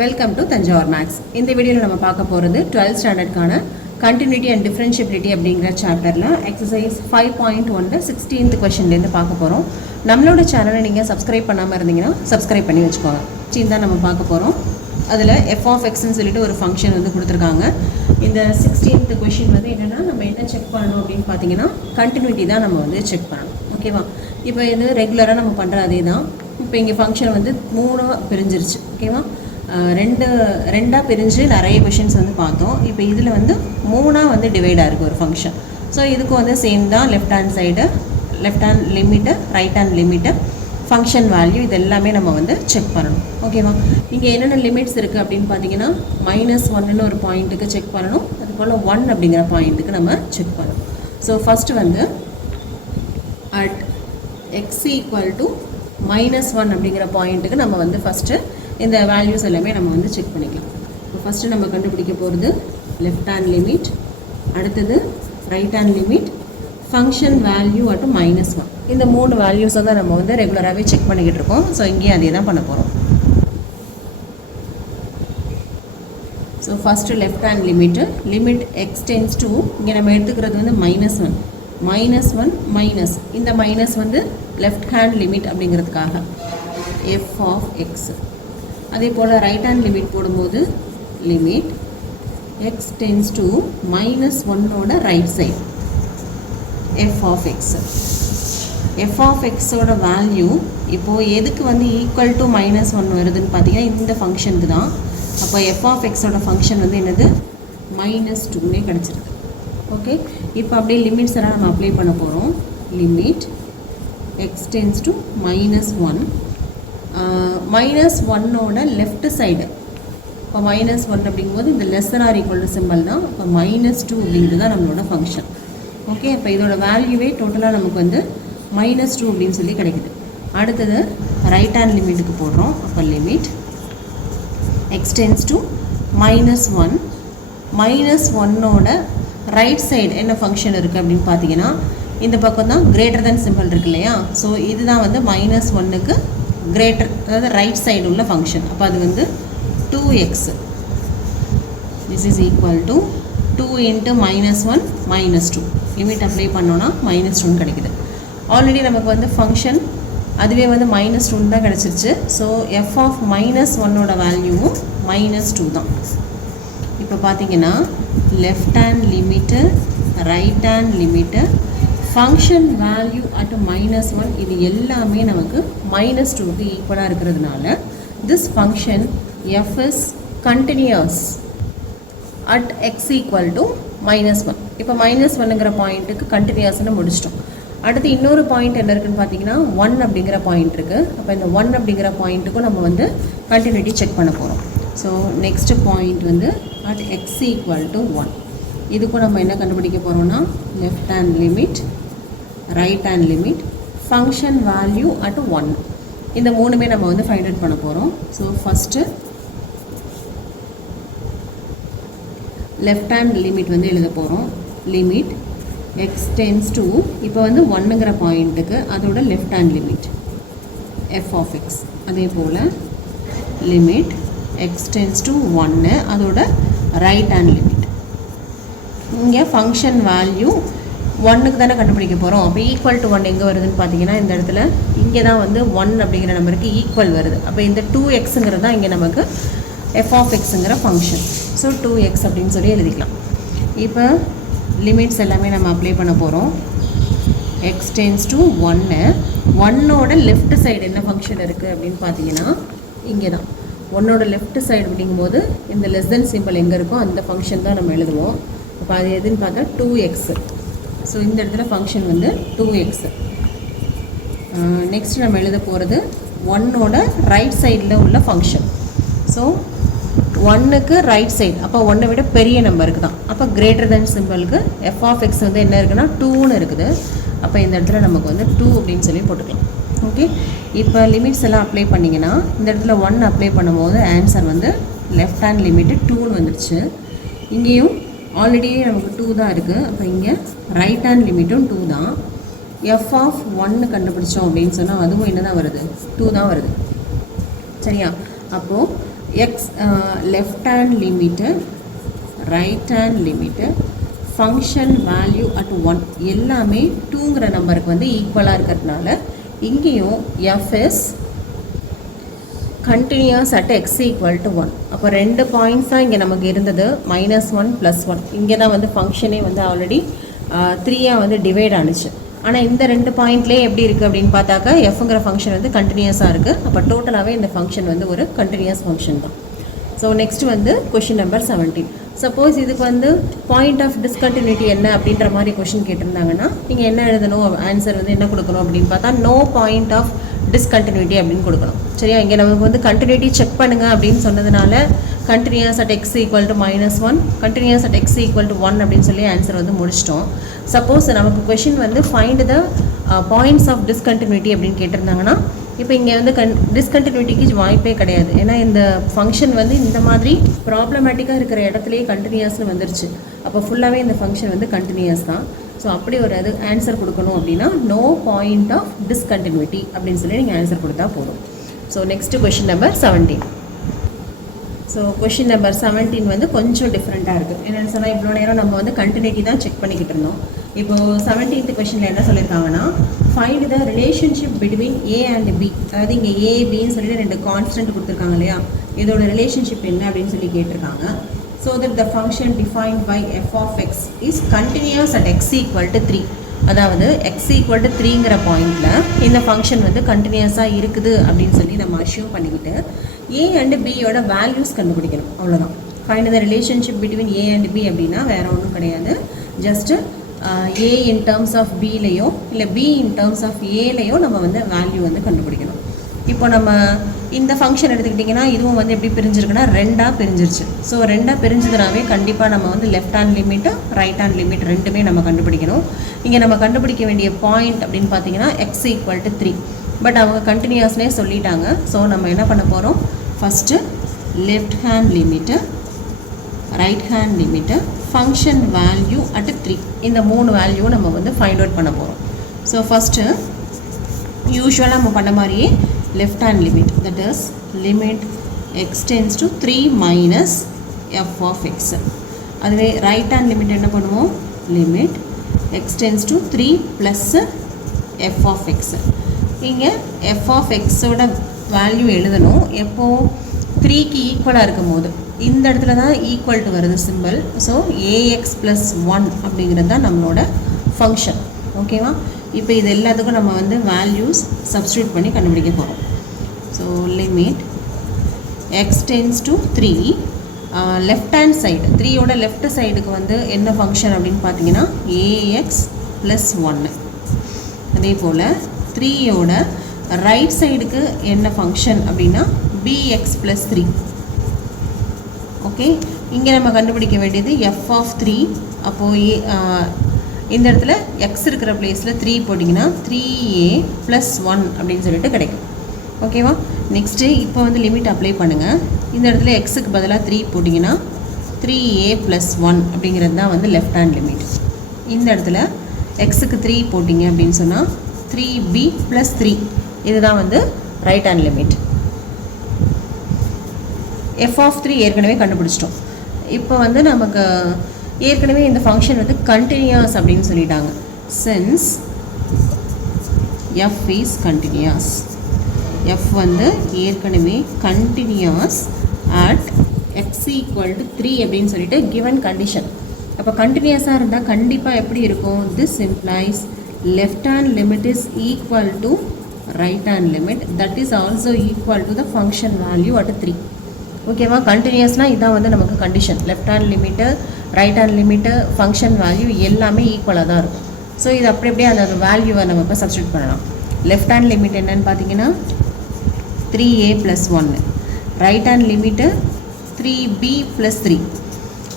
Welcome to Thanjavur maths. இந்த வீடியோவில் நம்ம பார்க்க போகிறது 12th ஸ்டாண்டர்டுக்கான கண்டினியூட்டி அண்ட் டிஃப்ரென்ஷியபிலிட்டி அப்படிங்கிற சாப்டரில் எக்ஸசைஸ் 5.1 16th கொஷின்லேருந்து பார்க்க போகிறோம். நம்மளோட சேனலை நீங்கள் சப்ஸ்கிரைப் பண்ணாமல் இருந்தீங்கன்னா சப்ஸ்கிரைப் பண்ணி வச்சுக்கோங்க. தான் நம்ம பார்க்க போகிறோம். அதில் எஃப் ஆஃப் எக்ஸ்ன்னு சொல்லிட்டு ஒரு ஃபங்க்ஷன் வந்து கொடுத்துருக்காங்க. இந்த 16th கொஷின் வந்து என்னென்னா நம்ம என்ன செக் பண்ணணும் அப்படின்னு பார்த்தீங்கன்னா கண்டினியூட்டி தான் நம்ம வந்து செக் பண்ணணும். ஓகேவா? இப்போ இது ரெகுலராக நம்ம பண்ணுற அதே தான். இப்போ இங்கே ஃபங்க்ஷன் வந்து 3 பிரிஞ்சிருச்சு. ஓகேவா? ரெண்டாக பிரிஞ்சு நிறைய கொஷின்ஸ் வந்து பார்த்தோம். இப்போ இதில் வந்து 3 வந்து டிவைடாக இருக்குது ஒரு ஃபங்க்ஷன். ஸோ இதுக்கு வந்து சேம் தான். Left hand limit, right hand limit, function value, இது எல்லாமே நம்ம வந்து செக் பண்ணணும். ஓகேவா? இங்கே என்னென்ன லிமிட்ஸ் இருக்குது அப்படின்னு பார்த்தீங்கன்னா -1ன்னு ஒரு பாயிண்ட்டுக்கு செக் பண்ணணும். அதுபோல் 1 அப்படிங்கிற பாயிண்ட்டுக்கு நம்ம செக் பண்ணணும். ஸோ ஃபஸ்ட்டு வந்து அட் x = -1 அப்படிங்கிற பாயிண்ட்டுக்கு நம்ம வந்து ஃபஸ்ட்டு இந்த வேல்யூஸ் எல்லாமே நம்ம வந்து செக் பண்ணிக்கலாம். இப்போ ஃபஸ்ட்டு நம்ம கண்டுபிடிக்க போகிறது லெஃப்ட் ஹேண்ட் லிமிட், அடுத்தது right hand limit, function value at -1. இந்த 3 வேல்யூஸை தான் நம்ம வந்து ரெகுலராகவே செக் பண்ணிக்கிட்டு இருக்கோம். ஸோ இங்கேயும் அதே தான் பண்ண போகிறோம். So first left hand limit x → இங்கே நம்ம எடுத்துக்கிறது வந்து -1 மைனஸ் இந்த மைனஸ் வந்து லெஃப்ட் ஹேண்ட் லிமிட் அப்படிங்கிறதுக்காக f ஆஃப் x. அதே போல் ரைட் ஹேண்ட் லிமிட் போடும்போது லிமிட் x → -1ஓட right side f of x. f of எக்ஸோட வேல்யூ இப்போது எதுக்கு வந்து ஈக்குவல் டு -1 வருதுன்னு பார்த்தீங்கன்னா இந்த ஃபங்க்ஷனுக்கு தான். அப்போ f ஆஃப் எக்ஸோட ஃபங்க்ஷன் வந்து என்னது -2னே கிடச்சிருக்கு. ஓகே, இப்போ அப்படியே லிமிட்ஸ் எல்லாம் நம்ம அப்ளை பண்ண போகிறோம். லிமிட் x → -1 -1ஓட லெஃப்ட் சைடு. இப்போ -1 அப்படிங்கும்போது இந்த lesser or equal to simple தான். இப்போ -2 அப்படிங்கிறது தான் நம்மளோட ஃபங்க்ஷன். ஓகே, இப்போ இதோட வேல்யூவே டோட்டலாக நமக்கு வந்து -2 அப்படின்னு சொல்லி கிடைக்குது. அடுத்தது ரைட் ஹேண்ட் லிமிட்டுக்கு போடுறோம். அப்போ லிமிட் x → -1 -1ஓட ரைட் சைடு என்ன ஃபங்க்ஷன் இருக்குது அப்படின்னு பார்த்தீங்கன்னா இந்த பக்கம் தான் கிரேட்டர் தென் சிம்பிள் இருக்கு இல்லையா? ஸோ இதுதான் வந்து -1க்கு கிரேட்டர், அதாவது ரைட் சைடு உள்ள ஃபங்க்ஷன். அப்போ அது வந்து 2x. This is equal to 2 × -1 -2. Limit apply பண்ணோன்னா -2 கிடைக்குது. ஆல்ரெடி நமக்கு வந்து ஃபங்க்ஷன் அதுவே வந்து -2 தான் கிடச்சிருச்சு. ஸோ f ஆஃப் -1ஓட வேல்யூவும் -2 தான். இப்போ பார்த்தீங்கன்னா left hand limit, right hand limit, function value at -1 இது எல்லாமே நமக்கு -2க்கு ஈக்குவலாக இருக்கிறதுனால this function f is continuous at x = -1. இப்போ -1ங்கிற பாயிண்ட்டுக்கு கண்டினியூஸ்னு முடிச்சிட்டோம். அடுத்து இன்னொரு பாயிண்ட் என்ன இருக்குன்னு பார்த்தீங்கன்னா 1 அப்படிங்கிற பாயிண்ட் இருக்குது. அப்போ இந்த 1 அப்படிங்கிற பாயிண்ட்டுக்கும் நம்ம வந்து கண்டினியூட்டி செக் பண்ண போகிறோம். ஸோ நெக்ஸ்ட் பாயிண்ட் வந்து at x = 1. இதுக்கும் நம்ம என்ன கண்டுபிடிக்க போகிறோம்னா left hand limit, right hand limit, function value at 1. இந்த 3மே நம்ம வந்து ஃபைண்ட் அவுட் பண்ண போகிறோம். So first left hand limit வந்து எழுத போகிறோம். லிமிட் x → இப்போ வந்து 1ங்கிற பாயிண்ட்டுக்கு அதோட left hand limit f of x. அதே போல் லிமிட் x → 1 அதோட ரைட் ஹேண்ட் லிமிட். இங்கே ஃபங்க்ஷன் வேல்யூ 1க்கு தானே கண்டுபிடிக்க போகிறோம். அப்போ ஈக்குவல் டு 1 எங்கே வருதுன்னு பார்த்தீங்கன்னா இந்த இடத்துல இங்கே தான் வந்து 1 அப்படிங்கிற நம்பருக்கு ஈக்குவல் வருது. அப்போ இந்த 2xங்கிறது தான் இங்கே நமக்கு f ஆஃப் எக்ஸுங்கிற ஃபங்க்ஷன். ஸோ 2x அப்படின்னு சொல்லி எழுதிக்கலாம். இப்போ லிமிட்ஸ் எல்லாமே நம்ம அப்ளை பண்ண போகிறோம். x → 1ஓட லெஃப்ட் சைடு என்ன ஃபங்க்ஷன் இருக்குது அப்படின்னு பார்த்தீங்கன்னா இங்கே தான் 1ஓட லெஃப்ட் சைடு அப்படிங்கும்போது இந்த லெஸ் தென் சிம்பிள் எங்கே இருக்கோ அந்த ஃபங்க்ஷன் தான் நம்ம எழுதுவோம். இப்போ அது எதுன்னு பார்த்தா 2x. ஸோ இந்த இடத்துல ஃபங்க்ஷன் வந்து 2x. நெக்ஸ்ட் நம்ம எழுத போகிறது 1ஓட ரைட் சைடில் உள்ள ஃபங்க்ஷன். ஸோ 1க்கு ரைட் சைடு, அப்போ 1ஐ விட பெரிய நம்பருக்கு தான். அப்போ கிரேட்டர் தென் சிம்பிளுக்கு f ஆஃப் x வந்து என்ன இருக்குன்னா 2ன்னு இருக்குது. அப்போ இந்த இடத்துல நமக்கு வந்து 2 அப்படின்னு சொல்லி போட்டுக்கலாம். ஓகே, இப்போ லிமிட்ஸ் எல்லாம் அப்ளை பண்ணிங்கன்னா இந்த இடத்துல 1 அப்ளை பண்ணும்போது ஆன்சர் வந்து லெஃப்ட் ஹேண்ட் லிமிட்டு 2ன்னு வந்துடுச்சு. இங்கேயும் ஆல்ரெடியே நமக்கு 2 தான் இருக்குது. அப்போ இங்கே ரைட் ஹேண்ட் லிமிட்டும் 2 தான். f ஆஃப் 1 கண்டுபிடிச்சோம் அப்படின்னு சொன்னால் அதுவும் என்ன தான் வருது 2 தான் வருது. சரியா? அப்போது x left hand limit, right hand limit, function value at 1 எல்லாமே 2ங்கிற நம்பருக்கு வந்து ஈக்குவலாக இருக்கிறதுனால இங்கேயும் f is continuous at x equal to 1. அப்போ ரெண்டு பாயிண்ட்ஸ் தான் இங்கே நமக்கு இருந்தது, -1 +1. இங்கே தான் வந்து ஃபங்க்ஷனே வந்து ஆல்ரெடி 3 வந்து டிவைட் ஆனிச்சு. ஆனால் இந்த ரெண்டு பாயிண்ட்லேயே எப்படி இருக்குது அப்படின்னு பார்த்தாக்கா எஃப்ங்கிற ஃபங்க்ஷன் வந்து கண்டினியூஸாக இருக்குது. அப்போ டோட்டலாகவே இந்த ஃபங்க்ஷன் வந்து ஒரு கண்டினியூஸ் ஃபங்க்ஷன் தான். ஸோ நெக்ஸ்ட் வந்து கொஷின் நம்பர் 17. சப்போஸ் இதுக்கு வந்து பாயிண்ட் ஆஃப் டிஸ்கண்டினியூட்டி என்ன அப்படின்ற மாதிரி கொஷின் கேட்டிருந்தாங்கன்னா நீங்கள் என்ன எழுதணும், ஆன்சர் வந்து என்ன கொடுக்கணும் அப்படின்னு பார்த்தா நோ பாயிண்ட் ஆஃப் டிஸ்கண்டினியூட்டி அப்படின்னு கொடுக்கணும். சரியா, இங்கே நமக்கு வந்து கண்டினியூட்டி செக் பண்ணுங்கள் அப்படின்னு சொன்னதுனால continuous at x equal to -1, continuous at x equal to 1 அப்படின்னு சொல்லி ஆன்சர் வந்து முடிச்சிட்டோம். சப்போஸ் நமக்கு கொஷின் வந்து find the points of discontinuity அப்படின்னு கேட்டிருந்தாங்கன்னா இப்போ இங்கே வந்து டிஸ்கண்டினியூட்டிக்கு வாய்ப்பே கிடையாது. ஏன்னா இந்த ஃபங்க்ஷன் வந்து இந்த மாதிரி ப்ராப்ளமேட்டிக்காக இருக்கிற இடத்துலையே கண்டினியூஸ்னு வந்துருச்சு. அப்போ ஃபுல்லாகவே இந்த ஃபங்க்ஷன் வந்து கண்டினியூஸ் தான். ஸோ அப்படி ஒரு அது ஆன்சர் கொடுக்கணும் அப்படின்னா நோ பாயிண்ட் ஆஃப் டிஸ்கண்டினியூட்டி அப்படின்னு சொல்லி நீங்கள் ஆன்சர் கொடுத்தா போதும். So next question number 17. So question number 17 வந்து கொஞ்சம் டிஃப்ரெண்ட்டாக இருக்குது. என்னென்னு சொன்னால் இவ்வளோ நேரம் நம்ம வந்து கண்டினியூட்டி தான் செக் பண்ணிக்கிட்டு இருந்தோம். இப்போது 17th கொஷினில் என்ன சொல்லியிருக்காங்கன்னா find the relationship between a and b. அதாவது இங்கே ஏ பின்னு சொல்லிட்டு ரெண்டு கான்ஸ்டன்ட் கொடுத்துருக்காங்க இல்லையா, இதோட ரிலேஷன்ஷிப் என்ன அப்படின்னு சொல்லி கேட்டிருக்காங்க. So that the function defined by f of x is continuous at x equal to 3. அதாவது எக்ஸ் ஈக்குவல் டு 3ங்கிற பாயிண்டில் இந்த ஃபங்க்ஷன் வந்து கண்டினியூஸாக இருக்குது அப்படின்னு சொல்லி நம்ம அஷ்யூம் பண்ணிக்கிட்டு ஏ அண்ட் பியோட வேல்யூஸ் கண்டுபிடிக்கணும். அவ்வளோதான். Find the relationship between a and b அப்படின்னா வேறு ஒன்றும் கிடையாது. Just a in terms of பிலேயோ இல்லை பி இன் டேர்ம்ஸ் ஆஃப் ஏலையோ நம்ம வந்து வேல்யூ வந்து கண்டுபிடிக்கணும். இப்போ நம்ம இந்த ஃபங்க்ஷன் எடுத்துக்கிட்டிங்கன்னா இதுவும் வந்து எப்படி பிரிஞ்சிருக்குன்னா ரெண்டாக பிரிஞ்சிருச்சு. ஸோ ரெண்டாக பிரிஞ்சதுனாவே கண்டிப்பாக நம்ம வந்து left hand limit right hand limit ரெண்டுமே நம்ம கண்டுபிடிக்கணும். இங்கே நம்ம கண்டுபிடிக்க வேண்டிய பாயிண்ட் அப்படின்னு பார்த்தீங்கன்னா எக்ஸ் ஈக்குவல் டு 3. பட் அவங்க கண்டினியூஸ்னே சொல்லிட்டாங்க. ஸோ நம்ம என்ன பண்ண போகிறோம், first left hand limit, right hand limit, function value at 3, இந்த 3 வேல்யூ நம்ம வந்து ஃபைண்ட் அவுட் பண்ண போகிறோம். ஸோ ஃபஸ்ட்டு யூஸ்வலாக நம்ம பண்ண மாதிரியே left hand limit, that is limit x tends to 3 minus f of x. அதுவே right hand limit என்ன பண்ணுவோம், limit x tends to 3 plus f of x. இங்கே f of x ஓட வேல்யூ எழுதணும். எப்போ 3க்கு ஈக்குவலாக இருக்கும் போது இந்த இடத்துல தான் ஈக்குவல் டு வருது சிம்பிள். ஸோ ax plus 1 அப்படிங்கிறது தான் நம்மளோட ஃபங்க்ஷன். ஓகேவா, இப்போ இது எல்லாத்துக்கும் நம்ம வந்து வேல்யூஸ் சப்ஸ்டியூட் பண்ணி கண்டுபிடிக்க போகிறோம். So limit x tends to 3, left hand side 3யோட லெஃப்ட் சைடுக்கு வந்து என்ன ஃபங்க்ஷன் அப்படின்னு பார்த்தீங்கன்னா ஏஎக்ஸ் ப்ளஸ் 1. அதே போல் 3யோட ரைட் சைடுக்கு என்ன ஃபங்க்ஷன் அப்படின்னா பிஎக்ஸ் ப்ளஸ் 3. ஓகே, இங்கே நம்ம கண்டுபிடிக்க வேண்டியது எஃப் ஆஃப் 3. அப்போது இந்த இடத்துல எக்ஸ் இருக்கிற பிளேஸில் 3 போட்டிங்கன்னா 3a + 1 அப்படின்னு சொல்லிட்டு கிடைக்கும். ஓகேவா, நெக்ஸ்ட்டு இப்போ வந்து லிமிட் அப்ளை பண்ணுங்கள். இந்த இடத்துல எக்ஸுக்கு பதிலாக 3 போட்டிங்கன்னா 3a + 1 அப்படிங்கிறது தான் வந்து லெஃப்ட் ஹேண்ட் லிமிட். இந்த இடத்துல எக்ஸுக்கு 3 போட்டிங்க அப்படின்னு சொன்னால் 3b + 3, இதுதான் வந்து right hand limit. F of 3 ஏற்கனவே கண்டுபிடிச்சிட்டோம். இப்போ வந்து நமக்கு ஏற்கனவே இந்த ஃபங்க்ஷன் வந்து கண்டினியூஸ் அப்படின்னு சொல்லிட்டாங்க. Since f is continuous, f வந்து ஏற்கனவே continuous at x equal to 3 அப்படின்னு சொல்லிட்டு கிவன் கண்டிஷன். அப்போ கண்டினியூஸாக இருந்தால் கண்டிப்பாக எப்படி இருக்கும், this implies left hand limit is equal to right hand limit, that is also equal to the function value at 3. ஓகேவா, கண்டினியூஸ்னால் இதான் வந்து நமக்கு condition. Left hand limit, right hand limit, function value எல்லாமே ஈக்குவலாக தான் இருக்கும். ஸோ இது அப்படி அப்படியே அந்த வேல்யூவை நம்ம இப்போ சப்ஸ்டியூட் பண்ணலாம். லெஃப்ட் ஹேண்ட் லிமிட் என்னென்னு பார்த்தீங்கன்னா 3a + 1, right hand limit 3b + 3,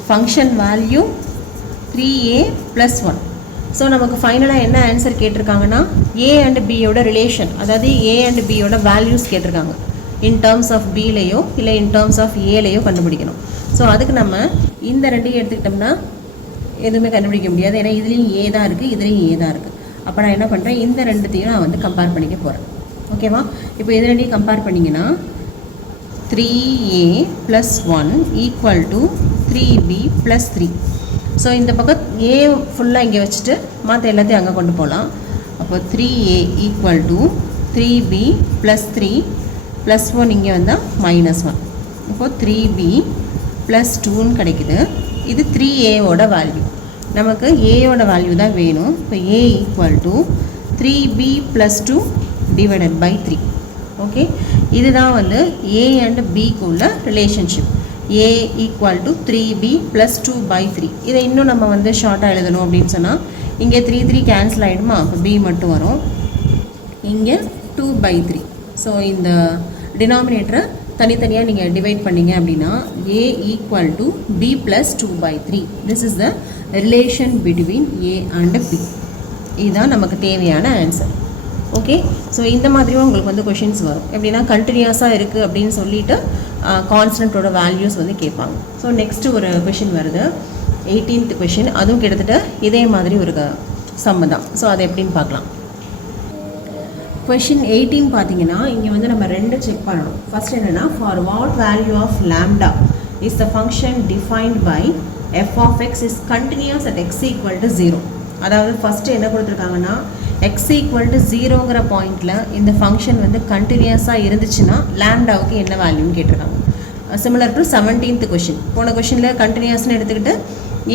function value 3a + 1. So நமக்கு ஃபைனலாக என்ன ஆன்சர் கேட்டிருக்காங்கன்னா ஏ அண்ட் பியோட ரிலேஷன், அதாவது ஏ அண்ட் பியோட வேல்யூஸ் கேட்டிருக்காங்க. இன் டேர்ம்ஸ் ஆஃப் பிலேயோ இல்லை இன் டேர்ம்ஸ் ஆஃப் ஏலையோ கண்டுபிடிக்கணும். ஸோ அதுக்கு நம்ம இந்த ரெண்டையும் எடுத்துக்கிட்டோம்னா எதுவுமே கண்டுபிடிக்க முடியாது. ஏன்னா இதுலேயும் ஏ தான் இருக்குது, இதுலேயும் ஏ தான் இருக்குது. அப்போ நான் என்ன பண்ணுறேன், இந்த ரெண்டுத்தையும் நான் வந்து கம்பேர் பண்ணிக்க போகிறேன். ஓகேவா, இப்போ இது ரெண்டையும் கம்பேர் பண்ணிங்கன்னா 3a plus 1 equal to 3b plus 3. So இந்த பக்கம் a ஃபுல்லாக இங்கே வச்சுட்டு மற்ற எல்லாத்தையும் அங்கே கொண்டு போகலாம். அப்போ 3a equal to 3b plus 3 plus 1 இங்கே வந்தால் -1. இப்போது 3b ப்ளஸ் 2ன்னு கிடைக்குது. இது 3aவோட வேல்யூ. நமக்கு aயோட வேல்யூ தான் வேணும். இப்போ a equal to 3b plus 2 divided by 3. Okay, இதுதான் வந்து a அண்ட் bக்கு உள்ள relationship. a equal to 3b plus 2 by 3. இதை இன்னும் நம்ம வந்து ஷார்ட்டாக எழுதணும் அப்படின்னு சொன்னால் இங்கே 3 கேன்சல் ஆகிடுமா, அப்போ b மட்டும் வரும். இங்கே 2 பை 3. ஸோ இந்த டினாமினேட்டரை தனித்தனியாக நீங்கள் டிவைட் பண்ணிங்க அப்படின்னா a equal to b plus 2 by 3. This is the relation between a and b. இதுதான் நமக்கு தேவையான ஆன்சர். ஓகே, ஸோ இந்த மாதிரியும் உங்களுக்கு வந்து கொஷின்ஸ் வரும். எப்படின்னா கண்டினியூஸாக இருக்குது அப்படின்னு சொல்லிட்டு கான்ஸ்டன்ட்டோட வேல்யூஸ் வந்து கேட்பாங்க. ஸோ நெக்ஸ்ட்டு ஒரு கொஷின் வருது, 18th கொஷின். அதுவும் கிட்டத்தட்ட இதே மாதிரி ஒரு சம்மு தான். ஸோ அதை எப்படின்னு பார்க்கலாம். கொஷின் 18 பார்த்தீங்கன்னா இங்கே வந்து நம்ம ரெண்டு செக் பண்ணணும். ஃபர்ஸ்ட் என்னென்னா, for what value of lambda is the function defined by f of x is continuous at x equal to 0. அதாவது ஃபஸ்ட்டு என்ன கொடுத்துருக்காங்கன்னா, x equal to 0ங்கிற பாயிண்டில் இந்த ஃபங்க்ஷன் வந்து கண்டினியூஸாக இருந்துச்சுன்னா லாம்டாவுக்கு என்ன வேல்யூன்னு கேட்டிருக்காங்க. Similar to 17th question. போன கொஷினில் கண்டினியூஸ்னு எடுத்துக்கிட்டு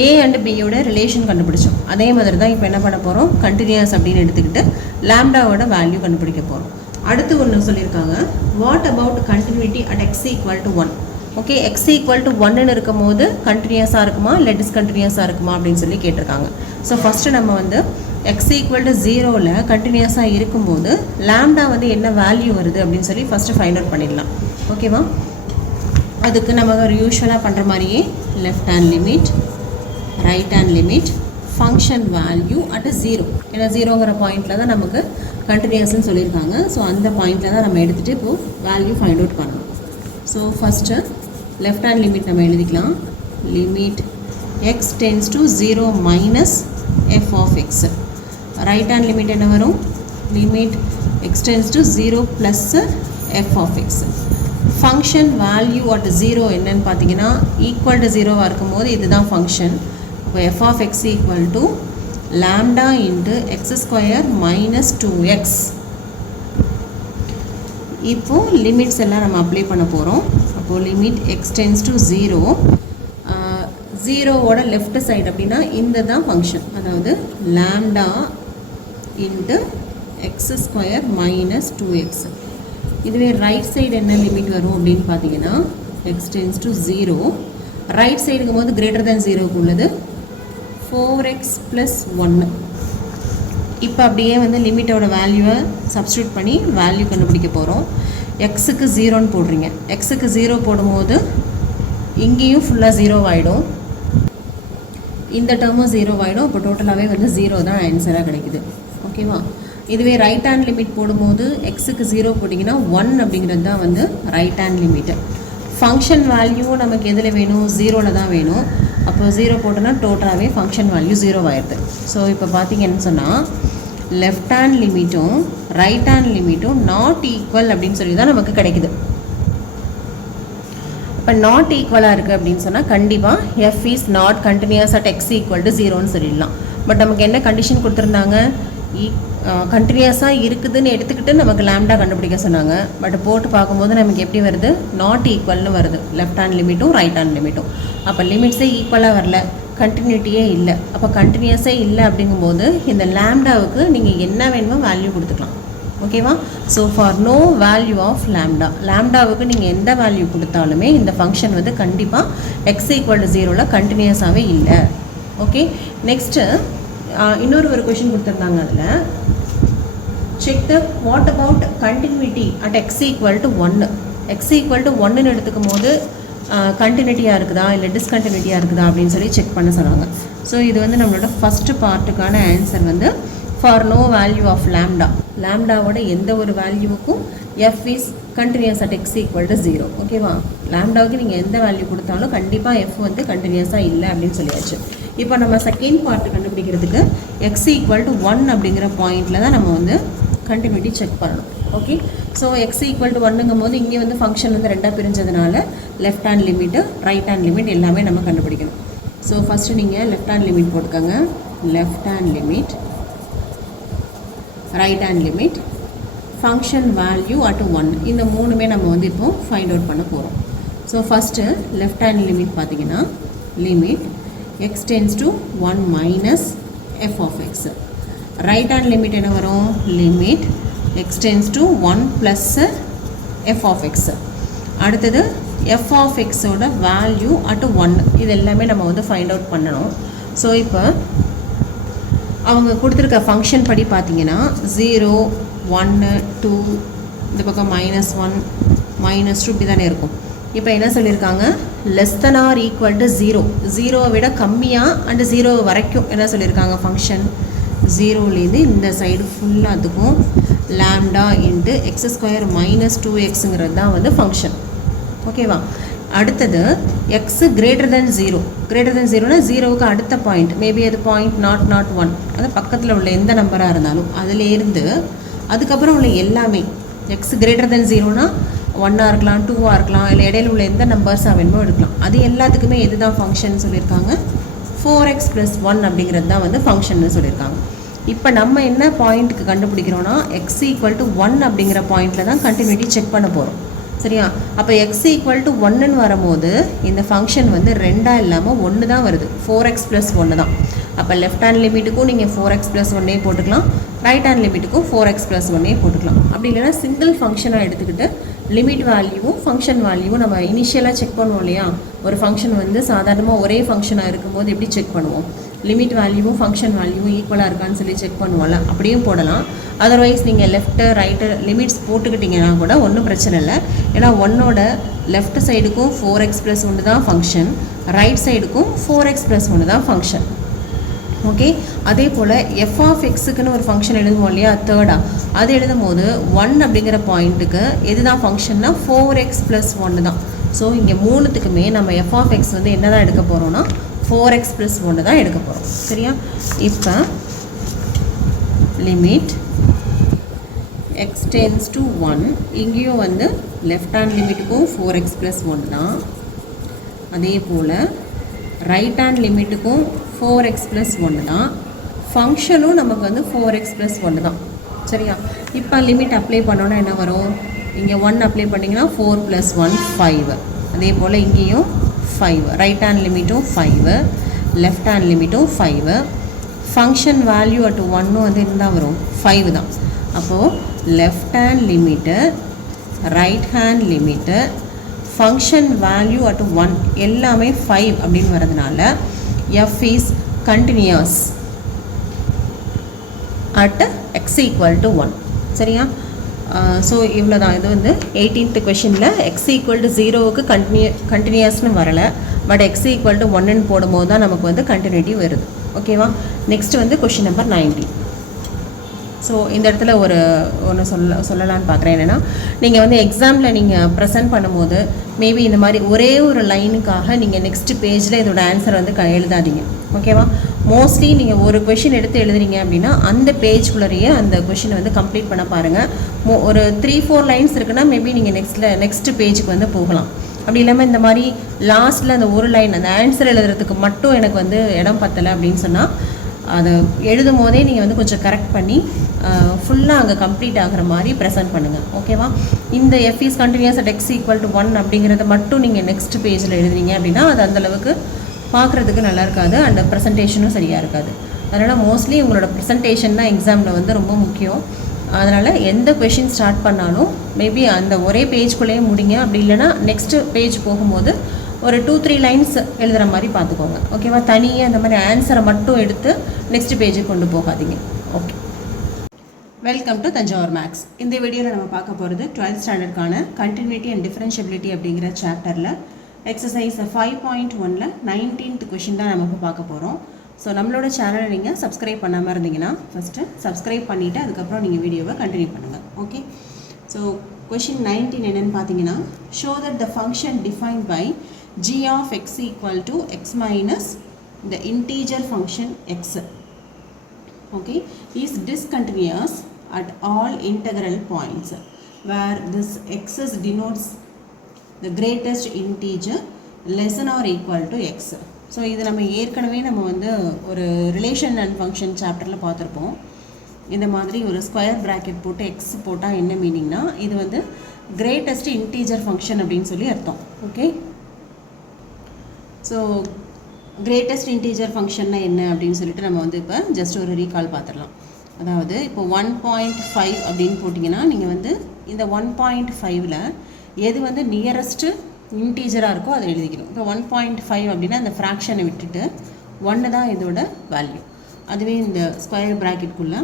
a அண்ட் பியோட ரிலேஷன் கண்டுபிடிச்சோம். அதே மாதிரி தான் இப்போ என்ன பண்ண போகிறோம், கண்டினியூஸ் அப்படின்னு எடுத்துக்கிட்டு லாம்டாவோட வேல்யூ கண்டுபிடிக்க போகிறோம். அடுத்து ஒன்று சொல்லியிருக்காங்க, what about continuity at x equal to 1. Okay, x equal to 1ன்னு இருக்கும் போது கண்டினியூஸாக இருக்குமா இல்லை டிஸ்கண்டினியூஸாக இருக்குமா அப்படின்னு சொல்லி கேட்டிருக்காங்க. ஸோ ஃபஸ்ட்டு நம்ம வந்து x equal to 0ல் கண்டினியூஸாக இருக்கும்போது லாம்டா வந்து என்ன வேல்யூ வருது அப்படின்னு சொல்லி ஃபஸ்ட்டு ஃபைண்ட் அவுட் பண்ணிடலாம். ஓகேவா, அதுக்கு நம்ம ஒரு யூஸ்வலாக பண்ணுற மாதிரியே left hand limit, right hand limit, function value at 0. ஏன்னா 0ங்கிற பாயிண்டில் தான் நமக்கு கண்டினியூஸ்ன்னு சொல்லியிருக்காங்க. ஸோ அந்த பாயிண்டில் தான் நம்ம எடுத்துகிட்டு இப்போது வேல்யூ ஃபைண்ட் அவுட் பண்ணணும். So first left hand limit நம்ம எழுதிக்கலாம். Limit x tends to 0 minus f of x. Right hand limit என்ன வரும், limit x tends to 0 plus f of x. Function value at 0 என்னன்னு பார்த்தீங்கன்னா ஈக்குவல் டு 0வாக இருக்கும்போது இதுதான் function. இப்போ f of x equal to lambda into x square minus 2x. இப்போது limits எல்லாம் நம்ம அப்ளை பண்ண போகிறோம். அப்போது லிமிட் x டென்ஸ் டு 0, 0வோட லெஃப்ட் சைடு அப்படின்னா இந்த தான் ஃபங்க்ஷன், அதாவது lambda into x square minus 2x. இதுவே ரைட் சைடு என்ன லிமிட் வரும் அப்படின்னு பார்த்தீங்கன்னா x டென்ஸ் டு 0, ரைட் சைடுக்கும் போது கிரேட்டர் தேன் 0க்கு உள்ளது 4x ப்ளஸ் 1. இப்போ அப்படியே வந்து லிமிட்டோட வேல்யூவை சப்ஸ்டியூட் பண்ணி வேல்யூ கண்டுபிடிக்க போகிறோம். எக்ஸுக்கு 0ன்னு போடுறீங்க. எக்ஸுக்கு 0 போடும்போது இங்கேயும் ஃபுல்லாக 0 ஆகிடும், இந்த டேர்மும் 0 ஆகிடும். இப்போ டோட்டலாகவே வந்து 0 தான் ஆன்சராக கிடைக்குது. ஓகேவா, இதுவே ரைட் ஹேண்ட் லிமிட் போடும்போது எக்ஸுக்கு 0 போட்டிங்கன்னா 1 அப்படிங்கிறது தான் வந்து ரைட் ஹேண்ட் லிமிட்டு. ஃபங்க்ஷன் வேல்யூவும் நமக்கு எதில் வேணும், 0ல் தான் வேணும். அப்போ 0 போட்டோன்னா டோட்டலாகவே ஃபங்க்ஷன் வேல்யூ 0 ஆயிடுது. ஸோ இப்போ பார்த்தீங்கன்னு சொன்னால் லெஃப்ட் ஹேண்ட் லிமிட்டும் ரைட் ஹேண்ட் லிமிட்டும் நாட் ஈக்குவல் அப்படின்னு சொல்லி தான் நமக்கு கிடைக்குது. இப்போ நாட் ஈக்குவலாக இருக்குது அப்படின்னு சொன்னால் கண்டிப்பாக f is not continuous at x equal to 0ன்னு சொல்லிடலாம். பட் நமக்கு என்ன கண்டிஷன் கொடுத்துருந்தாங்க, கண்டினியூஸாக இருக்குதுன்னு எடுத்துக்கிட்டு நமக்கு லாம்டா கண்டுபிடிக்க சொன்னாங்க. பட் போட்டு பார்க்கும்போது நமக்கு எப்படி வருது, நாட் ஈக்குவல்னு வருது, லெஃப்ட் ஹேண்ட் லிமிட்டும் ரைட் ஹேண்ட் லிமிட்டும். அப்போ லிமிட்ஸே ஈக்குவலாக வரல, கண்டினியூட்டியே இல்லை. அப்போ கண்டினியூஸே இல்லை அப்படிங்கும்போது இந்த லாம்டாவுக்கு நீங்கள் என்ன வேணுமோ வேல்யூ கொடுத்துக்கலாம். ஓகேவா, so for no value of lambda, லாம்டாவுக்கு நீங்கள் எந்த வேல்யூ கொடுத்தாலுமே இந்த ஃபங்க்ஷன் வந்து கண்டிப்பாக எக்ஸ் ஈக்குவல் டு 0ல் கண்டினியூஸாகவே இல்லை. ஓகே, நெக்ஸ்ட்டு இன்னொரு கொஷின் கொடுத்துருந்தாங்க. அதில் check the what about continuity at x equal to 1. X equal to 1ன்னு எடுத்துக்கும் போது கண்டினியூட்டியாக இருக்குதா இல்லை டிஸ்கண்டினியூட்டியாக இருக்குதா அப்படின்னு சொல்லி செக் பண்ண சொன்னாங்க. ஸோ இது வந்து நம்மளோட ஃபஸ்ட்டு பார்ட்டுக்கான ஆன்சர் வந்து for no value of lambda, லாம்டாவோட எந்த ஒரு வேல்யூவுக்கும் f is continuous at x equal to 0. ஓகேவா, லாம்டாவுக்கு நீங்கள் எந்த வேல்யூ கொடுத்தாலும் கண்டிப்பாக எஃப் வந்து கண்டினியூஸாக இல்லை அப்படின்னு சொல்லியாச்சு. இப்போ நம்ம செகண்ட் பார்ட் கண்டுபிடிக்கிறதுக்கு எக்ஸ் ஈக்குவல் டு 1 அப்படிங்கிற பாயிண்டில் தான் நம்ம வந்து கண்டினியூட்டி செக் பண்ணணும். Okay. So x equal to ஒன்னுங்கும் போது இங்கே வந்து ஃபங்க்ஷன் வந்து ரெண்டாக பிரிஞ்சதுனால left hand limit right hand limit எல்லாமே நம்ம கண்டுபிடிக்கணும். ஸோ ஃபஸ்ட்டு நீங்கள் லெஃப்ட் ஹேண்ட் லிமிட் போட்டுக்கோங்க. Left hand limit, right hand limit, function value at 1, இந்த மூணுமே நம்ம வந்து இப்போ ஃபைண்ட் அவுட் பண்ண போகிறோம். So first left hand limit பார்த்தீங்கன்னா limit x tends to 1 minus f of x. Right hand limit என்ன வரும்? Limit x tends to 1 plus f of x. அடுத்தது எஃப் ஆஃப் எக்ஸோட வேல்யூ அட் 1, இது எல்லாமே நம்ம வந்து ஃபைண்ட் அவுட் பண்ணணும். ஸோ இப்போ அவங்க கொடுத்துருக்க ஃபங்க்ஷன் படி பார்த்தீங்கன்னா 0, 1, 2, இந்த பக்கம் -1, -2 இப்படி தானே இருக்கும். இப்போ என்ன சொல்லியிருக்காங்க? Less than or equal to 0, 0வை விட கம்மியாக அண்டு 0 வரைக்கும் என்ன சொல்லியிருக்காங்க? ஃபங்க்ஷன் 0லேருந்து இந்த சைடு ஃபுல்லாத்துக்கும் லாம்டா இன்ட்டு எக்ஸ் ஸ்கொயர் -2xங்கிறது தான் வந்து ஃபங்க்ஷன். ஓகேவா? அடுத்தது x greater than 0, greater than 0னா 0வுக்கு அடுத்த பாயிண்ட், மேபி அது .001, அது பக்கத்தில் உள்ள எந்த நம்பராக இருந்தாலும் அதிலேருந்து அதுக்கப்புறம் உள்ள எல்லாமே எக்ஸ் கிரேட்டர் தென் 0னா 1ஆக இருக்கலாம், 2ஆக இருக்கலாம், இல்லை இடையில உள்ள எந்த நம்பர்ஸாக வேணுமோ எடுக்கலாம். அது எல்லாத்துக்குமே எது தான் ஃபங்க்ஷன் சொல்லியிருக்காங்க? 4x + 1 அப்படிங்கிறது தான் வந்து ஃபங்க்ஷன்னு சொல்லியிருக்காங்க. இப்போ நம்ம என்ன பாயிண்ட்டுக்கு கண்டுபிடிக்கிறோன்னா எக்ஸ் ஈக்குவல் டு 1 அப்படிங்கிற பாயிண்டில் தான் கண்டினியூட்டி செக் பண்ண போகிறோம். சரியா? அப்போ எக்ஸ் ஈக்குவல் டு 1ன்னு வரும்போது இந்த ஃபங்க்ஷன் வந்து 2ஆக இல்லாமல் 1 தான் வருது, 4x + 1 தான். அப்போ லெஃப்ட் ஹேண்ட் லிமிட்டுக்கும் நீங்கள் 4x + 1 போட்டுக்கலாம், ரைட் ஹேண்ட் லிமிட்டுக்கும் 4x + 1 போட்டுக்கலாம். அப்படி இல்லைனா சிங்கிள் ஃபங்க்ஷனாக எடுத்துக்கிட்டு லிமிட் வேல்யூவும் ஃபங்க்ஷன் வேல்யூவும் நம்ம இனிஷியலாக செக் பண்ணுவோம் இல்லையா? ஒரு ஃபங்க்ஷன் வந்து சாதாரணமாக ஒரே ஃபங்க்ஷனாக இருக்கும்போது எப்படி செக் பண்ணுவோம்? லிமிட் வேல்யூவும் ஃபங்க்ஷன் வேல்யூவும் ஈக்குவலாக இருக்கான்னு சொல்லி செக் பண்ணுவோம்ல, அப்படியும் போடலாம். அதர்வைஸ் நீங்கள் லெஃப்ட்டு ரைட்டு லிமிட்ஸ் போட்டுக்கிட்டிங்கன்னா கூட ஒன்றும் பிரச்சனை இல்லை. ஏன்னா 1ஓட லெஃப்ட் சைடுக்கும் 4x + 1 தான் ஃபங்க்ஷன், ரைட் சைடுக்கும் 4x + 1 தான் ஃபங்க்ஷன். ஓகே. அதே போல் எஃப் ஆஃப் எக்ஸுக்குன்னு ஒரு ஃபங்க்ஷன் எழுதுவோம் இல்லையா? தேர்டாக அது எழுதும் போது 1 அப்படிங்கிற பாயிண்ட்டுக்கு எது தான் ஃபங்க்ஷன்னா 4x + 1 தான். ஸோ இங்கே மூணுத்துக்குமே நம்ம எஃப் ஆஃப் எக்ஸ் வந்து என்ன தான் எடுக்க போகிறோன்னா 4x + 1 தான் எடுக்க போகிறோம். சரியா? இப்போ லிமிட் எக்ஸ் டென்ஸ் டு 1, இங்கேயும் வந்து லெஃப்ட் ஹேண்ட் லிமிட்டுக்கும் 4x + 1 தான். அதே போல் ரைட் ஹேண்ட் லிமிட்டுக்கும் 4x + 1 தான். ஃபங்க்ஷனும் நமக்கு வந்து 4x + 1 தான். சரியா? இப்போ லிமிட் அப்ளை பண்ணோன்னா என்ன வரும்? இங்கே 1 அப்ளை பண்ணிங்கன்னா 4 + 1 5. அதே போல் இங்கேயும் 5, ரைட் ஹேண்ட் லிமிட்டும் 5, லெஃப்ட் ஹேண்ட் லிமிட்டும் 5. ஃபங்க்ஷன் வேல்யூ அட் 1 வந்து இருந்தால் வரும் 5 தான். அப்போது left hand limit, right hand limit, function value at 1 எல்லாமே 5 அப்படின்னு வரதுனால f is continuous at x = 1. சரியா? ஸோ இவ்வளோ தான். இது வந்து 18th கொஷினில் x = 0வுக்கு கண்டினியூஸ்னு வரலை, பட் x = 1ன்னு போடும்போது தான் நமக்கு வந்து கண்டினியூட்டி வருது. ஓகேவா? நெக்ஸ்ட் வந்து கொஷின் நம்பர் 19. ஸோ இந்த இடத்துல ஒன்று சொல்லலான்னு பார்க்குறேன். என்னென்னா, நீங்கள் வந்து எக்ஸாமில் நீங்கள் ப்ரெசென்ட் பண்ணும்போது மேபி இந்த மாதிரி ஒரே ஒரு லைனுக்காக நீங்கள் நெக்ஸ்ட் பேஜில் இதோட ஆன்சர் வந்து எழுதாதீங்க. ஓகேவா? மோஸ்ட்லி நீங்கள் ஒரு கொஷின் எடுத்து எழுதுறீங்க அப்படின்னா அந்த பேஜ்குள்ளேயே அந்த கொஷினை வந்து கம்ப்ளீட் பண்ண பாருங்கள். ஒரு 3-4 லைன்ஸ் இருக்குன்னா மேபி நீங்கள் நெக்ஸ்ட் பேஜுக்கு வந்து போகலாம். அப்படி இல்லாமல் இந்த மாதிரி லாஸ்ட்டில் அந்த ஒரு லைன் அந்த ஆன்சர் எழுதுறதுக்கு மட்டும் எனக்கு வந்து இடம் பத்தலை அப்படின்னு சொன்னால் அதை எழுதும் போதே நீங்கள் வந்து கொஞ்சம் கரெக்ட் பண்ணி ஃபுல்லாக அங்கே கம்ப்ளீட் ஆகிற மாதிரி ப்ரெசென்ட் பண்ணுங்கள். ஓகேவா? இந்த f is continuous at x = 1 அப்படிங்கிறத மட்டும் நீங்கள் நெக்ஸ்ட் பேஜில் எழுதுறீங்க அப்படின்னா அது அந்தளவுக்கு பார்க்குறதுக்கு நல்லா இருக்காது, அண்ட் ப்ரெசன்டேஷனும் சரியாக இருக்காது. அதனால் மோஸ்ட்லி உங்களோட ப்ரெசன்டேஷன் தான் எக்ஸாமில் வந்து ரொம்ப முக்கியம். அதனால் எந்த கொஷின் ஸ்டார்ட் பண்ணாலும் மேபி அந்த ஒரே பேஜ்குள்ளேயே முடிங்க. அப்படி இல்லைனா நெக்ஸ்ட்டு பேஜ் போகும்போது ஒரு 2-3 லைன்ஸ் எழுதுகிற மாதிரி பார்த்துக்கோங்க. ஓகேவா? தனியாக அந்த மாதிரி ஆன்சரை மட்டும் எடுத்து நெக்ஸ்ட் பேஜுக்கு கொண்டு போகாதீங்க. Okay. Welcome to Thanjavur maths. இந்த வீடியோவில் நம்ம பார்க்க போகிறது 12th ஸ்டாண்டர்டுக்கான கண்டினியூட்டி அண்ட் டிஃபரன்ஷியபிலிட்டி அப்படிங்கிற சாப்டரில் எக்ஸசைஸ் 5.1ல் 19th கொஷின் தான் நம்ம பார்க்க போகிறோம். ஸோ நம்மளோட சேனலை நீங்கள் சப்ஸ்கிரைப் பண்ணாமல் இருந்தீங்கன்னா ஃபஸ்ட்டு சப்ஸ்கிரைப் பண்ணிவிட்டு அதுக்கப்புறம் நீங்கள் வீடியோவை கண்டினியூ பண்ணுங்கள். ஓகே. ஸோ கொஷின் 19 என்னென்னு பார்த்தீங்கன்னா, show that the function defined by g of x = x minus the integer function x, okay, is discontinuous at all integral points. where this x's denotes the greatest integer less than or equal to x. So இது நம்ம ஏற்கனவே நம்ம வந்து ஒரு relation and function சாப்டரில் பார்த்துருப்போம். இந்த மாதிரி ஒரு ஸ்கொயர் ப்ராக்கெட் போட்டு எக்ஸ் போட்டால் என்ன மீனிங்னா இது வந்து கிரேட்டஸ்ட் இன்டீஜர் ஃபங்க்ஷன் அப்படின்னு சொல்லி அர்த்தம். ஓகே, ஸோ கிரேட்டஸ்ட் இன்டீஜர் ஃபங்க்ஷன்னா என்ன அப்படின்னு சொல்லிட்டு நம்ம வந்து இப்போ ஜஸ்ட் ஒரு ரீகால் பார்த்துடலாம். அதாவது இப்போ 1.5 அப்படின்னு போட்டிங்கன்னா நீங்கள் வந்து இந்த 1.5ல் எது வந்து நியரஸ்ட்டு இன்டீஜராக இருக்கோ அதை எழுதிக்கணும். இப்போ 1.5 அப்படின்னா அந்த ஃப்ராக்ஷனை விட்டுட்டு 1 தான் இதோட வேல்யூ. அதுவே இந்த ஸ்கொயர் ப்ராக்கெட்குள்ளே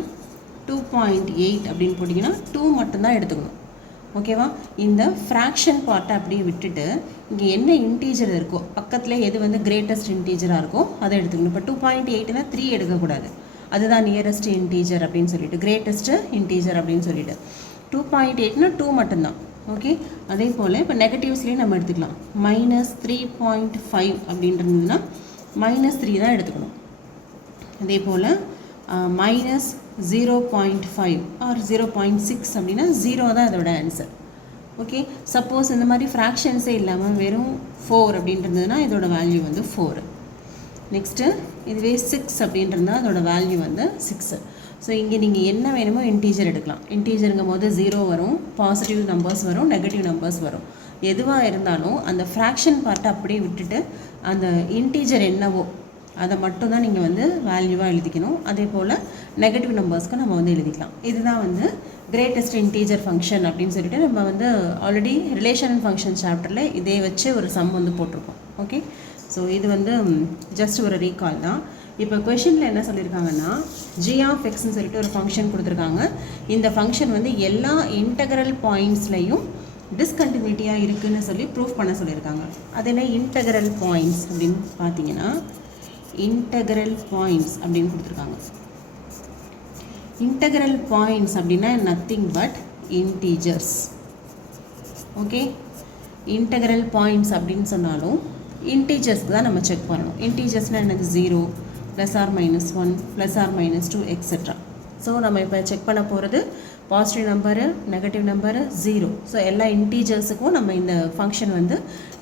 2.8 அப்படின்னு போட்டிங்கன்னா 2 மட்டும்தான் எடுத்துக்கணும். ஓகேவா, இந்த ஃப்ராக்ஷன் பார்ட்டை அப்படியே விட்டுட்டு இங்கே என்ன இன்டீஜர் இருக்கோ பக்கத்தில் எது வந்து கிரேட்டஸ்ட் இன்டீஜராக இருக்கோ அதை எடுத்துக்கணும். இப்போ 2.8னா 3 எடுக்கக்கூடாது, அதுதான் நியரஸ்ட் இன்டீஜர் அப்படின்னு சொல்லிட்டு கிரேட்டஸ்ட்டு இன்டீஜர் அப்படின்னு சொல்லிட்டு 2.8னா 2 மட்டும்தான். ஓகே, அதே போல் இப்போ நெகட்டிவ்ஸ்லேயும் நம்ம எடுத்துக்கலாம். -3.5 அப்படின்றதுனா -3 தான் எடுத்துக்கணும். அதே போல் -0.5 ஆர் 0.6 அப்படின்னா 0 தான் அதோட ஆன்சர். ஓகே, சப்போஸ் இந்த மாதிரி ஃப்ராக்ஷன்ஸே இல்லாமல் வெறும் 4 அப்படின்றதுனா இதோட வேல்யூ வந்து 4. நெக்ஸ்ட்டு இதுவே 6 அப்படின்றதுனா அதோட வேல்யூ வந்து 6. ஸோ இங்கே நீங்கள் என்ன வேணுமோ இன்டீஜர் எடுக்கலாம். இன்டீஜருங்கும் போது 0 வரும், பாசிட்டிவ் நம்பர்ஸ் வரும், நெகட்டிவ் நம்பர்ஸ் வரும். எதுவாக இருந்தாலும் அந்த ஃப்ராக்ஷன் பார்ட்டை அப்படியே விட்டுட்டு அந்த இன்டீஜர் என்னவோ அதை மட்டும் தான் நீங்கள் வந்து வேல்யூவாக எழுதிக்கணும். அதே போல் நெகட்டிவ் நம்பர்ஸ்க்கு நம்ம வந்து எழுதிக்கலாம். இதுதான் வந்து கிரேட்டஸ்ட் இன்டீஜர் ஃபங்க்ஷன் அப்படின்னு சொல்லிட்டு நம்ம வந்து ஆல்ரெடி ரிலேஷன் அண்ட் ஃபங்க்ஷன் சாப்டரில் இதே வச்சு ஒரு சம் வந்து போட்டிருக்கோம். ஓகே, ஸோ இது வந்து ஜஸ்ட் ஒரு ரீகால் தான். இப்போ கொஷனில் என்ன சொல்லியிருக்காங்கன்னா g ஆஃப் எக்ஸ்ன்னு சொல்லிட்டு ஒரு ஃபங்க்ஷன் கொடுத்துருக்காங்க. இந்த ஃபங்க்ஷன் வந்து எல்லா இன்டகரல் பாயிண்ட்ஸ்லையும் டிஸ்கண்டினியூட்டியாக இருக்குதுன்னு சொல்லி ப்ரூஃப் பண்ண சொல்லியிருக்காங்க. அது என்ன இன்டகரல் பாயிண்ட்ஸ் அப்படின்னு பார்த்தீங்கன்னா இன்டகரல் பாயிண்ட்ஸ் அப்படின்னு கொடுத்துருக்காங்க. இன்டகரல் பாயிண்ட்ஸ் அப்படின்னா nothing but integers. Okay, integral points அப்படின்னு சொன்னாலும் இன்டீஜர்ஸ்க்கு தான் நம்ம செக் பண்ணணும். இன்டீஜர்ஸ்னால் என்னது 0 +or-1 +or-2 எக்ஸெட்ரா. ஸோ நம்ம இப்போ செக் பண்ண போகிறது positive number, negative number, 0. So எல்லா இன்டீஜர்ஸுக்கும் நம்ம இந்த ஃபங்க்ஷன் வந்து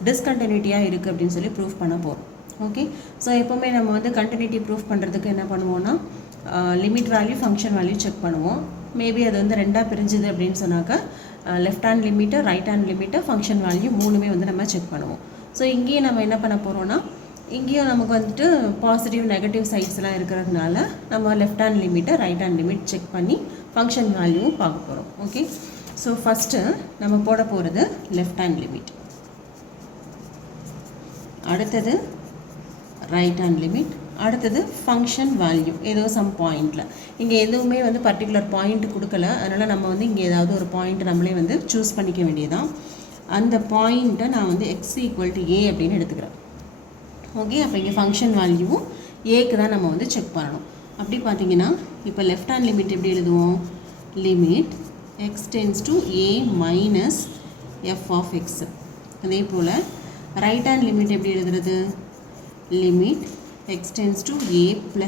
டிஸ்கண்டினியூட்டியாக இருக்குது அப்படின்னு சொல்லி ப்ரூஃப் பண்ண போகிறோம். ஓகே, ஸோ எப்போவுமே நம்ம வந்து கண்டினியூட்டி ப்ரூஃப் பண்ணுறதுக்கு என்ன பண்ணுவோம்னா limit value, function value check பண்ணுவோம். மேபி அது வந்து 2ஆக பிரிஞ்சுது அப்படின்னு சொன்னாக்கா left hand limit, right hand limit, function value 3மே வந்து நம்ம செக் பண்ணுவோம். ஸோ இங்கேயும் நம்ம என்ன பண்ண போகிறோன்னா இங்கேயும் நமக்கு வந்துட்டு பாசிட்டிவ் நெகட்டிவ் சைட்ஸ்லாம் இருக்கிறதுனால நம்ம லெஃப்ட் ஹேண்ட் லிமிட்டை, ரைட் ஹேண்ட் லிமிட் செக் பண்ணி ஃபங்க்ஷன் வேல்யூவும் பார்க்க போகிறோம். ஓகே, ஸோ ஃபஸ்ட்டு நம்ம போட போகிறது லெஃப்ட் ஹேண்ட் லிமிட், அடுத்தது ரைட் ஹேண்ட் லிமிட், அடுத்தது ஃபங்க்ஷன் வேல்யூ ஏதோ சம் பாயிண்டில். இங்கே எதுவுமே வந்து பர்டிகுலர் பாயிண்ட் கொடுக்கல, அதனால் நம்ம வந்து இங்கே ஏதாவது ஒரு பாயிண்ட் நம்மளே வந்து சூஸ் பண்ணிக்க வேண்டியதான். அந்த பாயிண்ட்டை நான் வந்து x = a அப்படின்னு எடுத்துக்கிறேன். ஓகே, அப்போ இங்கே ஃபங்க்ஷன் வேல்யூவும் ஏக்கு தான் நம்ம வந்து செக் பண்ணணும். அப்படி பார்த்தீங்கன்னா இப்போ லெஃப்ட் ஹேண்ட் லிமிட் எப்படி எழுதுவோம்? Limit x → a - f of x. அதே போல் ரைட் ஹேண்ட் லிமிட் எப்படி எழுதுறது? Limit x → a +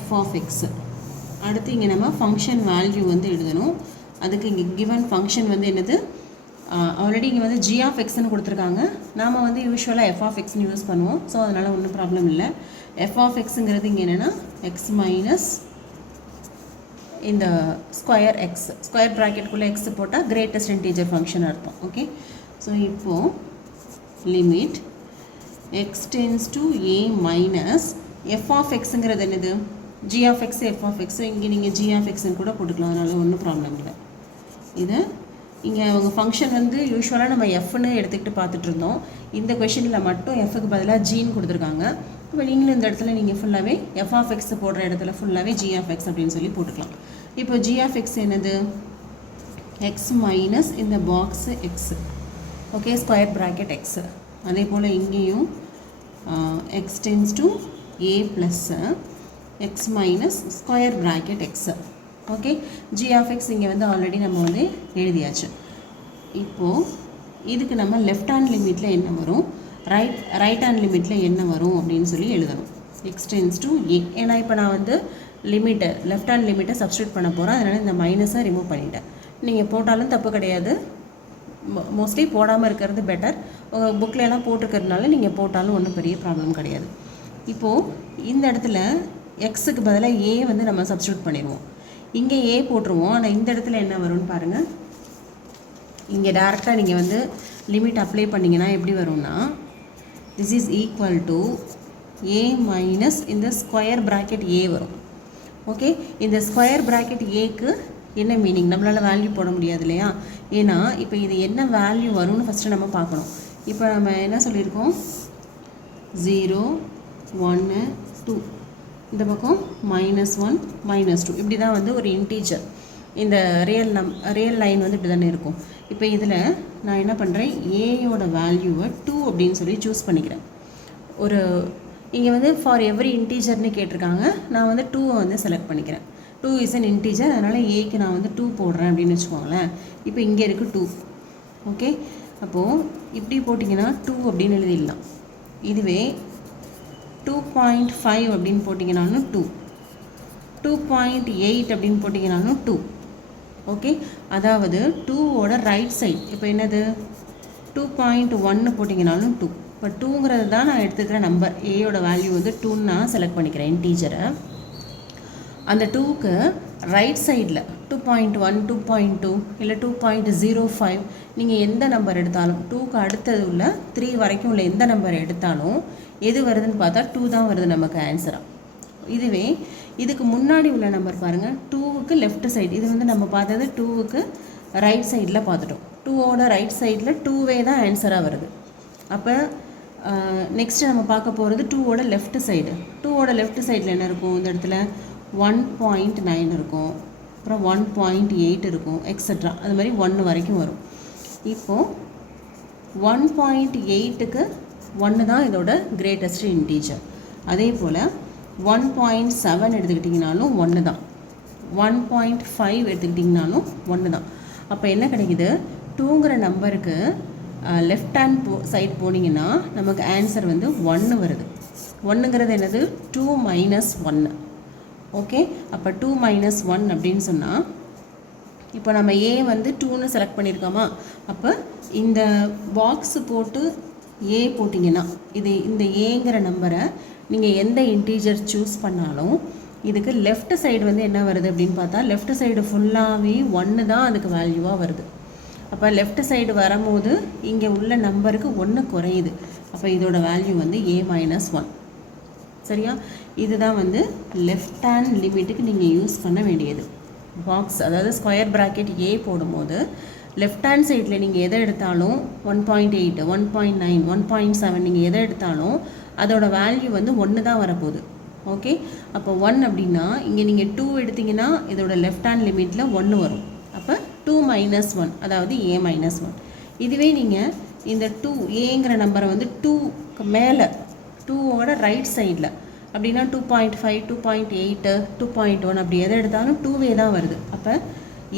f of x. அடுத்து இங்கே நம்ம ஃபங்க்ஷன் வேல்யூ வந்து எழுதணும். அதுக்கு இங்கே கிவன் ஃபங்க்ஷன் வந்து என்னது? ஆல்ரெடி இங்கே வந்து g ஆஃப் எக்ஸ்ன்னு கொடுத்துருக்காங்க. நாம் வந்து யூஸ்வலாக f ஆஃப் எக்ஸ்ன்னு யூஸ் பண்ணுவோம். ஸோ அதனால் ஒன்றும் ப்ராப்ளம் இல்லை. f ஆஃப் எக்ஸுங்கிறது இங்கே என்னென்னா எக்ஸ் மைனஸ் இந்த ஸ்கொயர் எக்ஸ், ஸ்கொயர் ப்ராக்கெட்டுக்குள்ளே எக்ஸ் போட்டால் கிரேட்டஸ்ட் இன்டீஜர் ஃபங்க்ஷன் அர்த்தம். ஓகே, ஸோ இப்போது limit x → a - f of எக்ஸுங்கிறது என்னது? g of x, f of x. இங்கே நீங்கள் g ஆஃப் எக்ஸ்ன்னு கூட போட்டுக்கலாம், அதனால் ஒன்றும் ப்ராப்ளம் இல்லை. இது இங்கே அவங்க ஃபங்க்ஷன் வந்து யூஸ்வலாக நம்ம எஃப்னு எடுத்துக்கிட்டு பார்த்துட்டு இருந்தோம். இந்த கொஷனில் மட்டும் எஃப்க்கு பதிலாக ஜின்னு கொடுத்துருக்காங்க. இப்போ நீங்களும் இந்த இடத்துல நீங்கள் ஃபுல்லாகவே எஃப் ஆஃப் எக்ஸ் போடுற இடத்துல ஃபுல்லாகவே ஜி ஆஃப் எக்ஸ் அப்படின்னு சொல்லி போட்டுக்கலாம். இப்போ ஜி ஆஃப் எக்ஸ் என்னது? எக்ஸ் மைனஸ் இந்த box x. Okay, square bracket x. அதே போல் இங்கேயும் x tends to a plus x minus square bracket x. Okay, g of x இங்கே வந்து ஆல்ரெடி நம்ம வந்து எழுதியாச்சு. இப்போது இதுக்கு நம்ம லெஃப்ட் ஹேண்ட் லிமிட்டில் என்ன வரும், ரைட் ஹேண்ட் லிமிட்டில் என்ன வரும் அப்படின்னு சொல்லி எழுதணும். எக்ஸ் டென்ஸ் டு ஏ. ஏன்னா இப்போ நான் வந்து லிமிட்டை லெஃப்ட் ஹேண்ட் லிமிட்டை சப்ஸ்டியூட் பண்ண போகிறேன், அதனால் இந்த மைனஸை ரிமூவ் பண்ணிட்டேன். நீங்கள் போட்டாலும் தப்பு கிடையாது. மோஸ்ட்லி போடாமல் இருக்கிறது பெட்டர். உங்கள் புக்கில் எல்லாம் போட்டிருக்கிறதுனால நீங்கள் போட்டாலும் ஒன்றும் பெரிய ப்ராப்ளம் கிடையாது. இப்போது இந்த இடத்துல எக்ஸுக்கு பதிலாக ஏ வந்து நம்ம சப்ஸ்டியூட் பண்ணிடுவோம். இங்கே ஏ போட்டுருவோம். ஆனால் இந்த இடத்துல என்ன வரும்னு பாருங்கள். இங்கே டேரெக்டாக நீங்கள் வந்து லிமிட் அப்ளை பண்ணிங்கன்னா எப்படி வரும்னா, this is equal to a minus இந்த ஸ்கொயர் ப்ராக்கெட் ஏ வரும். ஓகே, இந்த ஸ்கொயர் ப்ராக்கெட் ஏக்கு என்ன மீனிங்? நம்மளால் வேல்யூ போட முடியாது இல்லையா? ஏன்னா இப்போ இது என்ன வேல்யூ வரும்னு ஃபஸ்ட்டு நம்ம பார்க்கணும். இப்போ நம்ம என்ன சொல்லியிருக்கோம், 0 1 2, இந்த பக்கம் -1 -2, இப்படி தான் வந்து ஒரு இன்டீஜர். இந்த ரியல் லைன் வந்து இப்படி தானே இருக்கும். இப்போ இதில் நான் என்ன பண்ணுறேன், ஏயோட வேல்யூவை 2 அப்படின்னு சொல்லி சூஸ் பண்ணிக்கிறேன். ஒரு இங்கே வந்து ஃபார் எவ்ரி இன்டீஜர்னு கேட்டிருக்காங்க. நான் வந்து 2 வந்து செலக்ட் பண்ணிக்கிறேன். 2 இஸ் அன் இன்டீஜர், அதனால் ஏக்கு நான் வந்து 2 போடுறேன் அப்படின்னு வச்சுக்கோங்களேன். இப்போ இங்கே இருக்குது 2. ஓகே, அப்போது இப்படி போட்டிங்கன்னா 2 அப்படின்னு எழுதிடலாம். இதுவே 2.5 அப்படின்னு போட்டிங்கனாலும் 2, 2.8 அப்படின்னு போட்டிங்கனாலும் 2. ஓகே, அதாவது 2ஓட ரைட் சைட் இப்போ என்னது 2.1 போட்டிங்கனாலும் 2. இப்போ 2ங்கிறது தான் நான் எடுத்துக்கிற நம்பர். ஏயோட வேல்யூ வந்து 2ன்னு நான் செலக்ட் பண்ணிக்கிறேன் இன்டீஜரை. அந்த 2க்கு ரைட் சைடில் 2.1 2.2 இல்லை 2.05 நீங்கள் எந்த நம்பர் எடுத்தாலும் 2க்கு அடுத்தது உள்ள 3 வரைக்கும் உள்ள எந்த நம்பர் எடுத்தாலும் எது வருதுன்னு பார்த்தா 2 தான் வருது நமக்கு ஆன்சராக. இதுவே இதுக்கு முன்னாடி உள்ள நம்பர் பாருங்கள், 2க்கு லெஃப்ட் சைடு. இது வந்து நம்ம பார்த்தது 2க்கு ரைட் சைடில் பார்த்துட்டோம். 2ஓட ரைட் சைடில் 2வே தான் ஆன்சராக வருது. அப்போ நெக்ஸ்ட்டு நம்ம பார்க்க போகிறது 2ஓட லெஃப்ட் சைடு. 2ஓட லெஃப்ட் சைடில் என்ன இருக்கும், இந்த இடத்துல 1.9 இருக்கும், அப்புறம் 1.8 இருக்கும், எக்ஸட்ரா. அது மாதிரி 1 வரைக்கும் வரும். இப்போது 1.8க்கு 1 தான் இதோட கிரேட்டஸ்ட் இன்டீஜர். அதே போல் 1.7 எடுத்துக்கிட்டிங்கனாலும் 1 தான், 1.5 எடுத்துக்கிட்டிங்கனாலும் 1 தான். அப்போ என்ன கிடைக்குது, 2ங்கிற நம்பருக்கு லெஃப்ட் ஹேண்ட் சைடு போனீங்கன்னா நமக்கு ஆன்சர் வந்து 1 வருது. 1ங்கிறது என்னது, 2 - 1. ஓகே, அப்போ 2 - 1 அப்படின்னு சொன்னால் இப்போ நம்ம ஏ வந்து 2ன்னு செலக்ட் பண்ணியிருக்கோமா. அப்போ இந்த பாக்ஸு போட்டு ஏ போட்டிங்கன்னா இந்த ஏங்கிற நம்பரை நீங்கள் எந்த இன்டீஜர் சூஸ் பண்ணாலும் இதுக்கு லெஃப்ட் சைடு வந்து என்ன வருது அப்படின்னு பார்த்தா, லெஃப்ட் சைடு ஃபுல்லாகவே 1 தான் அதுக்கு வேல்யூவாக வருது. அப்போ லெஃப்ட் சைடு வரும்போது இங்கே உள்ள நம்பருக்கு 1 குறையுது. அப்போ இதோட வேல்யூ வந்து A - 1. சரியா? இதுதான் வந்து லெஃப்ட் ஹேண்ட் லிமிட்டுக்கு நீங்கள் யூஸ் பண்ண வேண்டியது. பாக்ஸ் அதாவது ஸ்கொயர் ப்ராக்கெட் ஏ போடும்போது லெஃப்ட் ஹேண்ட் சைடில் நீங்கள் எதை எடுத்தாலும் 1.8 1.9 1.7 நீங்கள் எதை எடுத்தாலும் அதோட வேல்யூ வந்து 1 தான் வரப்போகுது. ஓகே, அப்போ 1 அப்படின்னா இங்கே நீங்கள் 2 எடுத்திங்கன்னா இதோட லெஃப்ட் ஹேண்ட் லிமிட்டில் 1 வரும். அப்போ 2 - 1 அதாவது A - 1. இதுவே நீங்கள் இந்த 2 ஏங்கிற நம்பரை வந்து 2க்கு மேலே 2ஓட ரைட் சைடில் அப்படின்னா 2.5 2.8 2.1 அப்படி எதை எடுத்தாலும் 2வே தான் வருது. அப்போ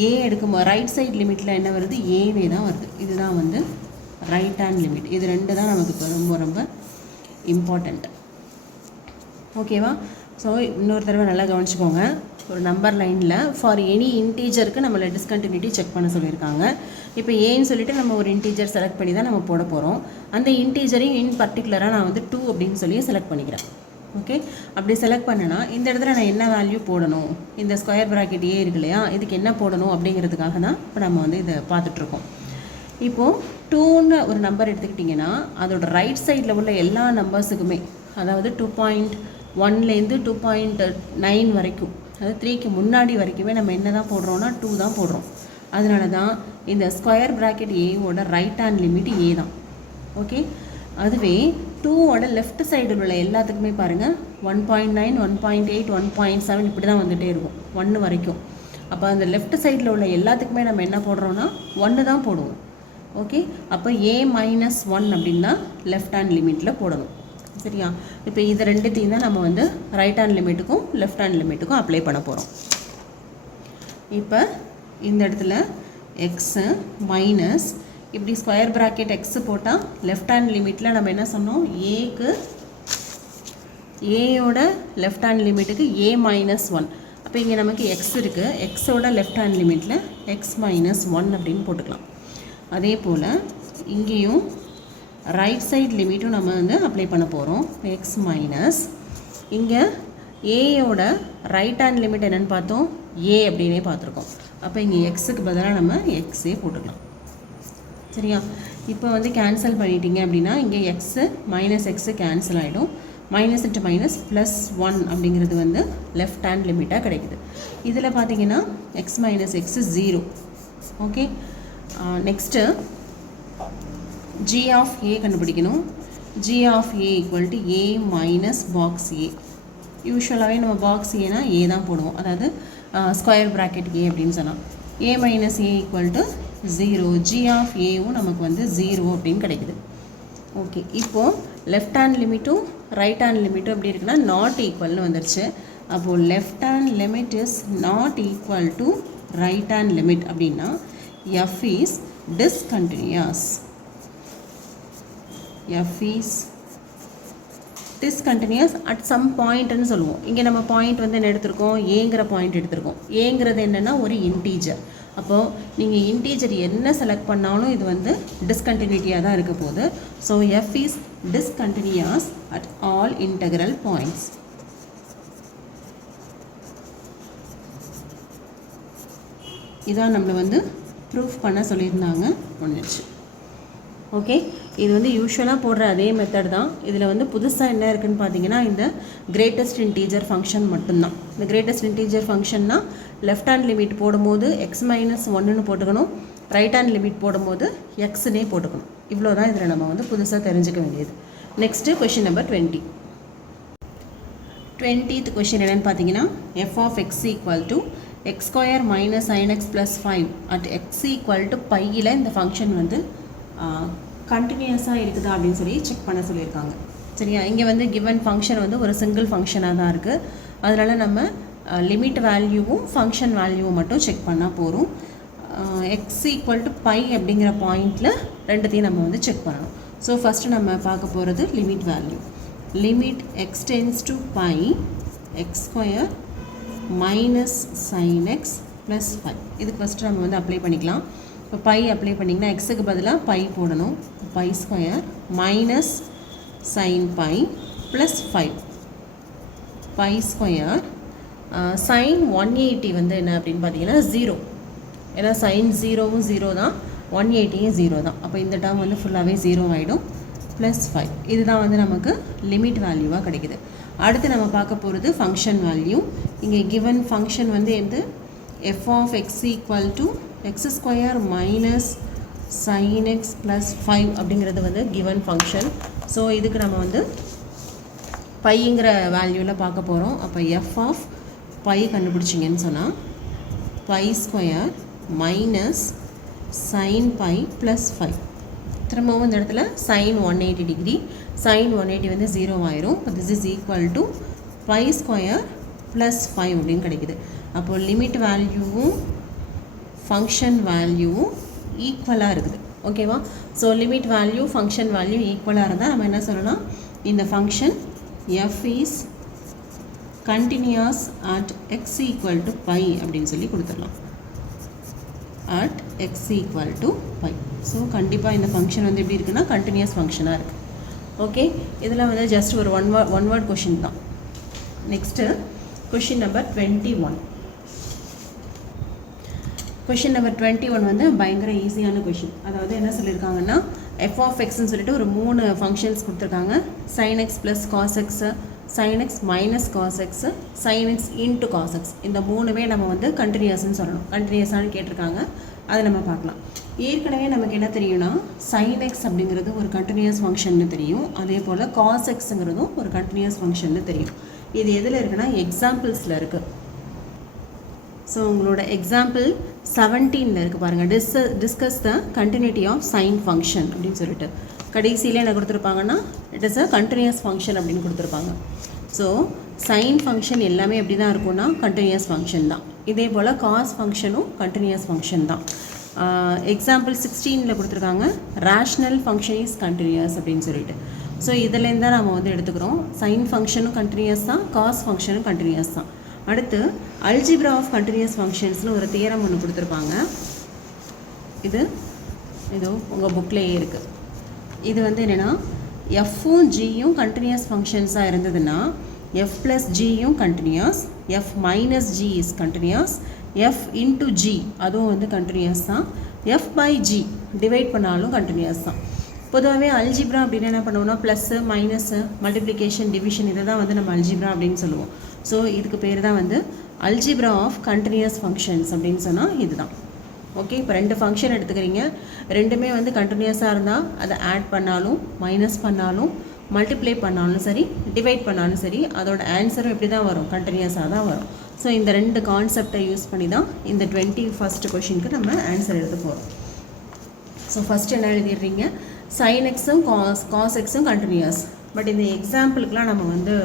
ஏ எடுக்கும் ரைட் சைடு லிமிட்டில் என்ன வருது, ஏவே தான் வருது. இதுதான் வந்து ரைட் ஹேண்ட் லிமிட். இது 2 தான் நமக்கு இப்போ ரொம்ப ரொம்ப இம்பார்ட்டண்ட். ஓகேவா? ஸோ இன்னொரு தடவை நல்லா கவனிச்சுக்கோங்க. ஒரு நம்பர் லைனில் ஃபார் எனி இன்டீஜருக்கு நம்மளை டிஸ்கண்டினியூட்டி செக் பண்ண சொல்லியிருக்காங்க. இப்போ ஏன்னு சொல்லிவிட்டு நம்ம ஒரு இன்டீஜர் செலக்ட் பண்ணி தான் நம்ம போட போகிறோம். அந்த இன்டீஜரையும் இன் பர்டிகுலராக நான் வந்து 2 அப்படின்னு சொல்லி செலக்ட் பண்ணிக்கிறேன். ஓகே, அப்படி செலக்ட் பண்ணேன்னா இந்த இடத்துல நான் என்ன வேல்யூ போடணும், இந்த ஸ்கொயர் ப்ராக்கெட் ஏ இருக்கு இல்லையா, இதுக்கு என்ன போடணும் அப்படிங்கிறதுக்காக தான் இப்போ நம்ம வந்து இதை பார்த்துட்ருக்கோம். இப்போது 2ன்னு ஒரு நம்பர் எடுத்துக்கிட்டிங்கன்னா அதோட ரைட் சைடில் உள்ள எல்லா நம்பர்ஸுக்குமே, அதாவது 2.1லேருந்து 2.9 வரைக்கும், அதாவது 3க்கு முன்னாடி வரைக்குமே நம்ம என்ன தான் போடுறோன்னா 2 தான் போடுறோம். அதனால தான் இந்த ஸ்கொயர் ப்ராக்கெட் ஏவோட ரைட் ஹேண்ட் லிமிட் ஏ தான். ஓகே, அதுவே 2ஓட லெஃப்ட் சைடில் உள்ள எல்லாத்துக்குமே பாருங்கள் 1.9 1.8 1.7 இப்படி தான் வந்துகிட்டே இருக்கும் 1 வரைக்கும். அப்போ அந்த லெஃப்ட் சைடில் உள்ள எல்லாத்துக்குமே நம்ம என்ன போடுறோன்னா 1 தான் போடுவோம். ஓகே, அப்போ A - 1 அப்படின்னா லெஃப்ட் ஹேண்ட் லிமிட்டில் போடணும். சரியா? இப்போ இது ரெண்டுத்தையும் தான் நம்ம வந்து ரைட் ஹேண்ட் லிமிட்டுக்கும் லெஃப்ட் ஹேண்ட் லிமிட்டுக்கும் அப்ளை பண்ண போகிறோம். இப்போ இந்த இடத்துல எக்ஸு மைனஸ் இப்படி ஸ்கொயர் ப்ராக்கெட் எக்ஸு போட்டால் லெஃப்ட் ஹேண்ட் லிமிட்டில் நம்ம என்ன சொன்னோம், ஏயோட லெஃப்ட் ஹேண்ட் லிமிட்டுக்கு A - 1. அப்போ இப்போ இங்கே நமக்கு எக்ஸ் இருக்குது, எக்ஸோட லெஃப்ட் ஹேண்ட் லிமிட்டில் எக்ஸ் மைனஸ் 1 அப்படின்னு போட்டுக்கலாம். அதே போல் இங்கேயும் ரைட் சைட் லிமிட்டும் நம்ம வந்து அப்ளை பண்ண போகிறோம். எக்ஸ் மைனஸ் இங்கே ஏயோட ரைட் ஹேண்ட் லிமிட் என்னென்னு பார்த்தோம், ஏ அப்படின்னே பார்த்துருக்கோம். அப்போ இங்கே எக்ஸுக்கு பதிலாக நம்ம எக்ஸே போட்டுக்கலாம். சரியா? இப்போ வந்து கேன்சல் பண்ணிட்டீங்க அப்படின்னா இங்கே எக்ஸு மைனஸ் எக்ஸு கேன்சல் ஆகிடும். மைனஸ் இன்ட்டு மைனஸ் ப்ளஸ் 1 அப்படிங்கிறது வந்து லெஃப்ட் ஹேண்ட் லிமிட்டாக கிடைக்குது. இதில் பார்த்தீங்கன்னா x minus x 0. Okay, next g of a கண்டுபிடிக்கணும். G of a equal to a minus box a. யூஸ்வலாகவே நம்ம பாக்ஸ் ஏனா ஏ தான் போடுவோம், அதாவது ஸ்கொயர் ப்ராக்கெட் ஏ அப்படின்னு சொன்னால் a minus a equal to 0. G of ஏவும் நமக்கு வந்து 0 அப்படின்னு கிடைக்குது. ஓகே, இப்போது லெஃப்ட் ஹேண்ட் லிமிட்டும் ரைட் ஹேண்ட் லிமிட்டும் எப்படி இருக்குன்னா நாட் ஈக்குவல்னு வந்துருச்சு. அப்போது left hand limit is not equal to right hand limit அப்படின்னா f is discontinuous. F is discontinuous at some பாயிண்ட்னு சொல்லுவோம். இங்கே நம்ம பாயிண்ட் வந்து என்ன எடுத்திருக்கோம், ஏங்கிற பாயிண்ட் எடுத்திருக்கோம். ஏங்கிறது என்னென்னா ஒரு இன்டீஜர். அப்போது நீங்கள் இன்டீஜர் என்ன செலக்ட் பண்ணாலும் இது வந்து டிஸ்கண்டினியூட்டியாக தான் இருக்க போகுது. So F is discontinuous at all integral points. இதான் நம்மளை வந்து ப்ரூஃப் பண்ண சொல்லியிருந்தாங்க. ஒன்றுச்சு. ஓகே, இது வந்து யூஸ்வலாக போடுற அதே மெத்தட் தான். இதில் வந்து புதுசாக என்ன இருக்குதுன்னு பார்த்தீங்கன்னா இந்த கிரேட்டஸ்ட் இன்டீஜர் ஃபங்க்ஷன் மட்டும்தான். இந்த கிரேட்டஸ்ட் இன்டீஜர் ஃபங்க்ஷன்னா லெஃப்ட் ஹேண்ட் லிமிட் போடும்போது எக்ஸ் மைனஸ் 1ன்னு போட்டுக்கணும், ரைட் ஹேண்ட் லிமிட் போடும்போது எக்ஸ்னே போட்டுக்கணும். இவ்வளோ தான் இதில் நம்ம வந்து புதுசாக தெரிஞ்சுக்க வேண்டியது. Next question number 20. 20th question என்னென்னு பார்த்தீங்கன்னா f of x equal to x square minus sin x plus 5 at x equal to பையில் இந்த ஃபங்க்ஷன் வந்து கண்டினியூஸாக இருக்குதா அப்படின்னு சொல்லி செக் பண்ண சொல்லியிருக்காங்க. சரியா? இங்கே வந்து கிவன் ஃபங்க்ஷன் வந்து ஒரு சிங்கிள் ஃபங்க்ஷனாக தான் இருக்குது. அதனால் நம்ம லிமிட் வேல்யூவும் ஃபங்க்ஷன் வேல்யூவும் மட்டும் செக் பண்ணால் போகிறோம். எக்ஸ் ஈக்குவல் டு பை அப்படிங்கிற பாயிண்டில் ரெண்டுத்தையும் நம்ம வந்து செக் பண்ணணும். ஸோ ஃபஸ்ட்டு நம்ம பார்க்க போகிறது limit value. Limit x tends to pi x square minus sin x plus 5. இதுக்கு ஃபஸ்ட்டு நம்ம வந்து அப்ளை பண்ணிக்கலாம். இப்போ பை அப்ளை பண்ணிங்கன்னா எக்ஸுக்கு பதிலாக பை போடணும். Pi square minus sine pi plus 5. Pi square sine 180 வந்து என்ன அப்படின்னு பார்த்தீங்கன்னா 0. ஏன்னா சைன் 0வும் 0 தான், 180யும் 0 தான். அப்போ இந்த டேர்ம் வந்து ஃபுல்லாகவே 0 ஆகிடும். ப்ளஸ் 5 இதுதான் வந்து நமக்கு லிமிட் வேல்யூவாக கிடைக்குது. அடுத்து நம்ம பார்க்க போகிறது ஃபங்க்ஷன் வேல்யூ. இங்கே கிவன் ஃபங்க்ஷன் வந்து எது, f of x equal to x square minus sin x plus 5 அப்படிங்கிறது வந்து கிவன் ஃபங்க்ஷன். ஸோ இதுக்கு நம்ம வந்து பைங்கிற வேல்யூவில் பார்க்க போகிறோம். அப்போ எஃப் ஆஃப் பை கண்டுபிடிச்சிங்கன்னு சொன்னால் pi square minus sin pi plus 5. திரும்பவும் இந்த இடத்துல sin 180 டிகிரி, sin 180 வந்து 0 ஆயிரும். This is equal to pi square plus 5 அப்படின்னு கிடைக்குது. அப்போது லிமிட் வேல்யூவும் ஃபங்க்ஷன் வேல்யூவும் ஈக்குவலாக இருக்குது. ஓகேவா? So limit value function value ஈக்குவலாக இருந்தால் நம்ம என்ன சொல்லலாம், இந்த function f is continuous at x equal to pi அப்படின்னு சொல்லி கொடுத்துடலாம். At x equal to pi. So கண்டிப்பாக இந்த ஃபங்க்ஷன் வந்து எப்படி இருக்குன்னா கண்டினியூஸ் ஃபங்க்ஷனாக இருக்குது. ஓகே, இதில் வந்து ஜஸ்ட் ஒரு ஒன் வேர்ட் கொஷின் தான். Next question number 21. Question number 21 வந்து பயங்கர ஈஸியான கொஷின். அதாவது என்ன சொல்லியிருக்காங்கன்னா எஃப் ஆஃப் எக்ஸ்ன்னு சொல்லிட்டு ஒரு 3 ஃபங்க்ஷன்ஸ் கொடுத்துருக்காங்க. sin x plus cos x, sin x minus cos x, sin x into cos x. இந்த 3மே நம்ம வந்து கண்டினியூஸ்ன்னு சொல்லணும். கண்டினியூஸானு கேட்டிருக்காங்க, அதை நம்ம பார்க்கலாம். ஏற்கனவே நமக்கு என்ன தெரியும்னா sin x அப்படிங்கிறது ஒரு கண்டினியூஸ் ஃபங்க்ஷன்னு தெரியும். அதே போல் காஸ் எக்ஸுங்கிறதும் ஒரு கண்டினியூஸ் ஃபங்க்ஷன்னு தெரியும். இது எதில் இருக்குன்னா எக்ஸாம்பிள்ஸில் இருக்குது. ஸோ உங்களோட எக்ஸாம்பிள் 17ல் இருக்குது பாருங்கள். Discuss the continuity of sine function அப்படின்னு சொல்லிட்டு கடைசியில் என்ன கொடுத்துருப்பாங்கன்னா it is a continuous function அப்படின்னு கொடுத்துருப்பாங்க. ஸோ சைன் ஃபங்க்ஷன் எல்லாமே எப்படி தான் இருக்கும்னா கண்டினியூஸ் ஃபங்க்ஷன் தான். இதே போல் காஸ் ஃபங்க்ஷனும் கண்டினியூஸ் ஃபங்க்ஷன் தான். எக்ஸாம்பிள் 16ல் கொடுத்துருக்காங்க ரேஷ்னல் ஃபங்க்ஷன் இஸ் கண்டினியூஸ் அப்படின்னு சொல்லிட்டு. ஸோ இதுலேருந்து தான் நம்ம வந்து எடுத்துக்கிறோம். சைன் ஃபங்க்ஷனும் கண்டினியூஸ் தான், காஸ் ஃபங்க்ஷனும் கண்டினியூஸ் தான். அடுத்து அல்ஜிப்ரா ஆஃப் கண்டினியூஸ் ஃபங்க்ஷன்ஸ்னு ஒரு தியரம் ஒன்று கொடுத்துருப்பாங்க. இது உங்கள் புக்லேயே இருக்குது. இது வந்து என்னென்னா எஃப்பும் ஜியும் கண்டினியூஸ் ஃபங்க்ஷன்ஸாக இருந்ததுன்னா எஃப் ப்ளஸ் ஜியும் continuous, f minus g is continuous, f into g அதுவும் வந்து கண்டினியூஸ் தான், எஃப் பை ஜி டிவைட் பண்ணாலும் கண்டினியூஸ் தான். பொதுவாகவே அல்ஜிப்ரா அப்படின்னு என்ன பண்ணுவோம்னா ப்ளஸ்ஸு மைனஸு மல்டிப்ளிகேஷன் டிவிஷன் இதை தான் வந்து நம்ம அல்ஜிப்ரா அப்படின்னு சொல்லுவோம். ஸோ இதுக்கு பேர் தான் வந்து அல்ஜிப்ரா ஆஃப் கண்டினியூஸ் ஃபங்க்ஷன்ஸ் அப்படின்னு சொன்னால் இதுதான். ஓகே, இப்போ 2 ஃபங்க்ஷன் எடுத்துக்கிறீங்க, ரெண்டுமே வந்து கண்டினியூஸாக இருந்தால் அதை ஆட் பண்ணாலும் மைனஸ் பண்ணாலும் மல்டிப்ளை பண்ணாலும் சரி டிவைட் பண்ணாலும் சரி அதோட ஆன்சரும் எப்படி தான் வரும், கண்டினியூஸாக தான் வரும். ஸோ இந்த 2 கான்செப்டை யூஸ் பண்ணி தான் இந்த 21st கொஷினுக்கு நம்ம ஆன்சர் எழுத போகிறோம். ஸோ ஃபஸ்ட்டு என்ன எழுதிடுறீங்க, சைன் எக்ஸும் காஸ் எக்ஸும் கண்டினியூஸ். பட் இந்த எக்ஸாம்பிளுக்கெலாம் நம்ம வந்து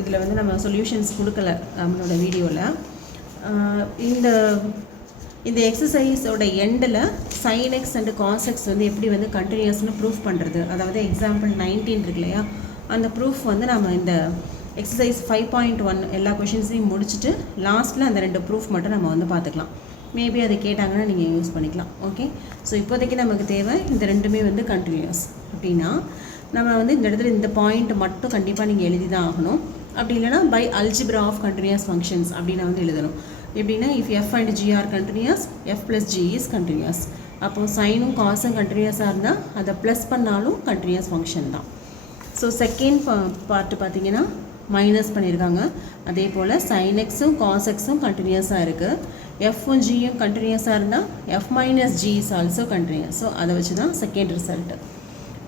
இதில் வந்து நம்ம சொல்யூஷன்ஸ் கொடுக்கல நம்மளோட வீடியோவில். இந்த எக்ஸசைஸோட எண்டில் sine x and cos x வந்து எப்படி வந்து கண்டினியூஸ்னு ப்ரூஃப் பண்ணுறது, அதாவது எக்ஸாம்பிள் 19 இருக்கு இல்லையா, அந்த ப்ரூஃப் வந்து நம்ம இந்த எக்ஸசைஸ் 5.1 எல்லா கொஷின்ஸையும் முடிச்சுட்டு லாஸ்ட்டில் அந்த 2 ப்ரூஃப் மட்டும் நம்ம வந்து பார்த்துக்கலாம். மேபி அதை கேட்டாங்கன்னா நீங்கள் யூஸ் பண்ணிக்கலாம். ஓகே, ஸோ இப்போதைக்கு நமக்கு தேவை இந்த ரெண்டுமே வந்து கண்டினியூஸ் அப்படின்னா நம்ம வந்து இந்த இடத்துல இந்த பாயிண்ட் மட்டும் கண்டிப்பாக நீங்கள் எழுதி தான் ஆகணும். அப்படி இல்லைனா by algebra of continuous functions அப்படின்னு வந்து எழுதணும். எப்படின்னா if f and g are continuous f plus g is continuous. அப்போது சைனும் காசும் கண்டினியூஸாக இருந்தால் அதை ப்ளஸ் பண்ணாலும் கண்டினியூஸ் ஃபங்க்ஷன் தான். ஸோ செகண்ட் பார்ட்டு பார்த்தீங்கன்னா மைனஸ் பண்ணியிருக்காங்க. அதே போல் சைன் எக்ஸும் காஸ் எக்ஸும் கண்டினியூஸாக இருக்குது, எஃப்பும் ஜியும் கண்டினியூஸாக இருந்தால் f minus g is also continuous. So அதை வச்சு தான் second result.